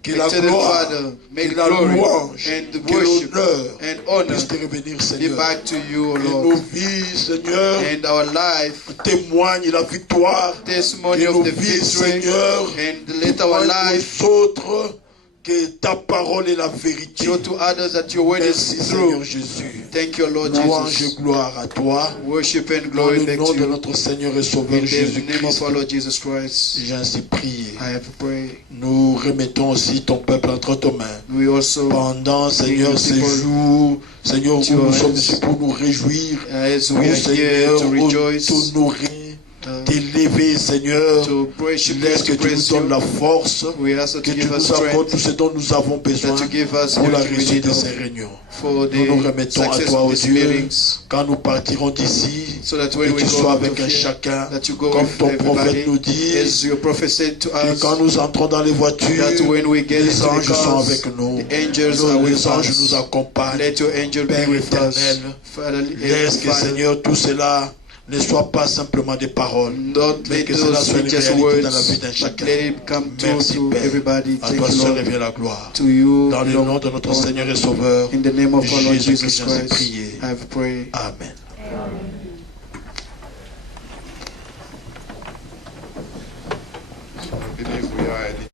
que la Eternal gloire, Father, may que the la glory louange, and the que worship l'honneur and honor puisse te revenir, be Seigneur. back to you, O Et nos Lord. vies, Seigneur, And our life, témoignent la victoire. testimony Que of nos the vies, victory, Seigneur, and let our témoignent life aux autres que ta parole est la vérité. show to others that your word Merci, is Seigneur true. Jésus. Thank you, Lord Louange Jesus. et gloire à toi. Worship and Dans glory le back nom to de you. notre Seigneur et Sauveur In the name of Jésus-Christ, our Lord Jesus Christ, j'ai ainsi prié. I have prayed. Nous remettons aussi ton peuple entre tes mains. We also, Pendant, Seigneur, ces jours, Seigneur, où nous sommes ici pour nous réjouir, as pour, we are here Seigneur, to rejoice, t'honorer, t'élever, Seigneur. to worship Laisse que you, to tu nous praise donnes you. la force, We ask that que you tu give us nous accordes strength, tout ce dont nous avons besoin that you give us pour la what we réussite need de of ces réunions. for Nous nous the remettons à success toi, of ô these Dieu, meetings, quand nous partirons d'ici, so that que when we tu sois go avec out un of here, chacun, that you go comme with ton prophète everybody, nous dit, as your prophet said to que us, quand nous entrons dans les voitures, that when we get les into the anges sont cars, avec nous, the angels are with les anges us. nous accompagnent. Let your angel Père be with us. éternel, Father, laisse que, Father, Seigneur, tout cela ne soit pas simplement des paroles, don't mais let que cela those soit be une just réalité dans la words, vie d'un but chacun. let it come Merci, to Père. everybody. À Thank toi you, seul Lord. revient la gloire. To you, Dans le Lord, nom de notre honor. Seigneur et Sauveur, In the name of our Lord Jesus Jésus-Christ, j'ai Christ, prié. I have prayed. Amen.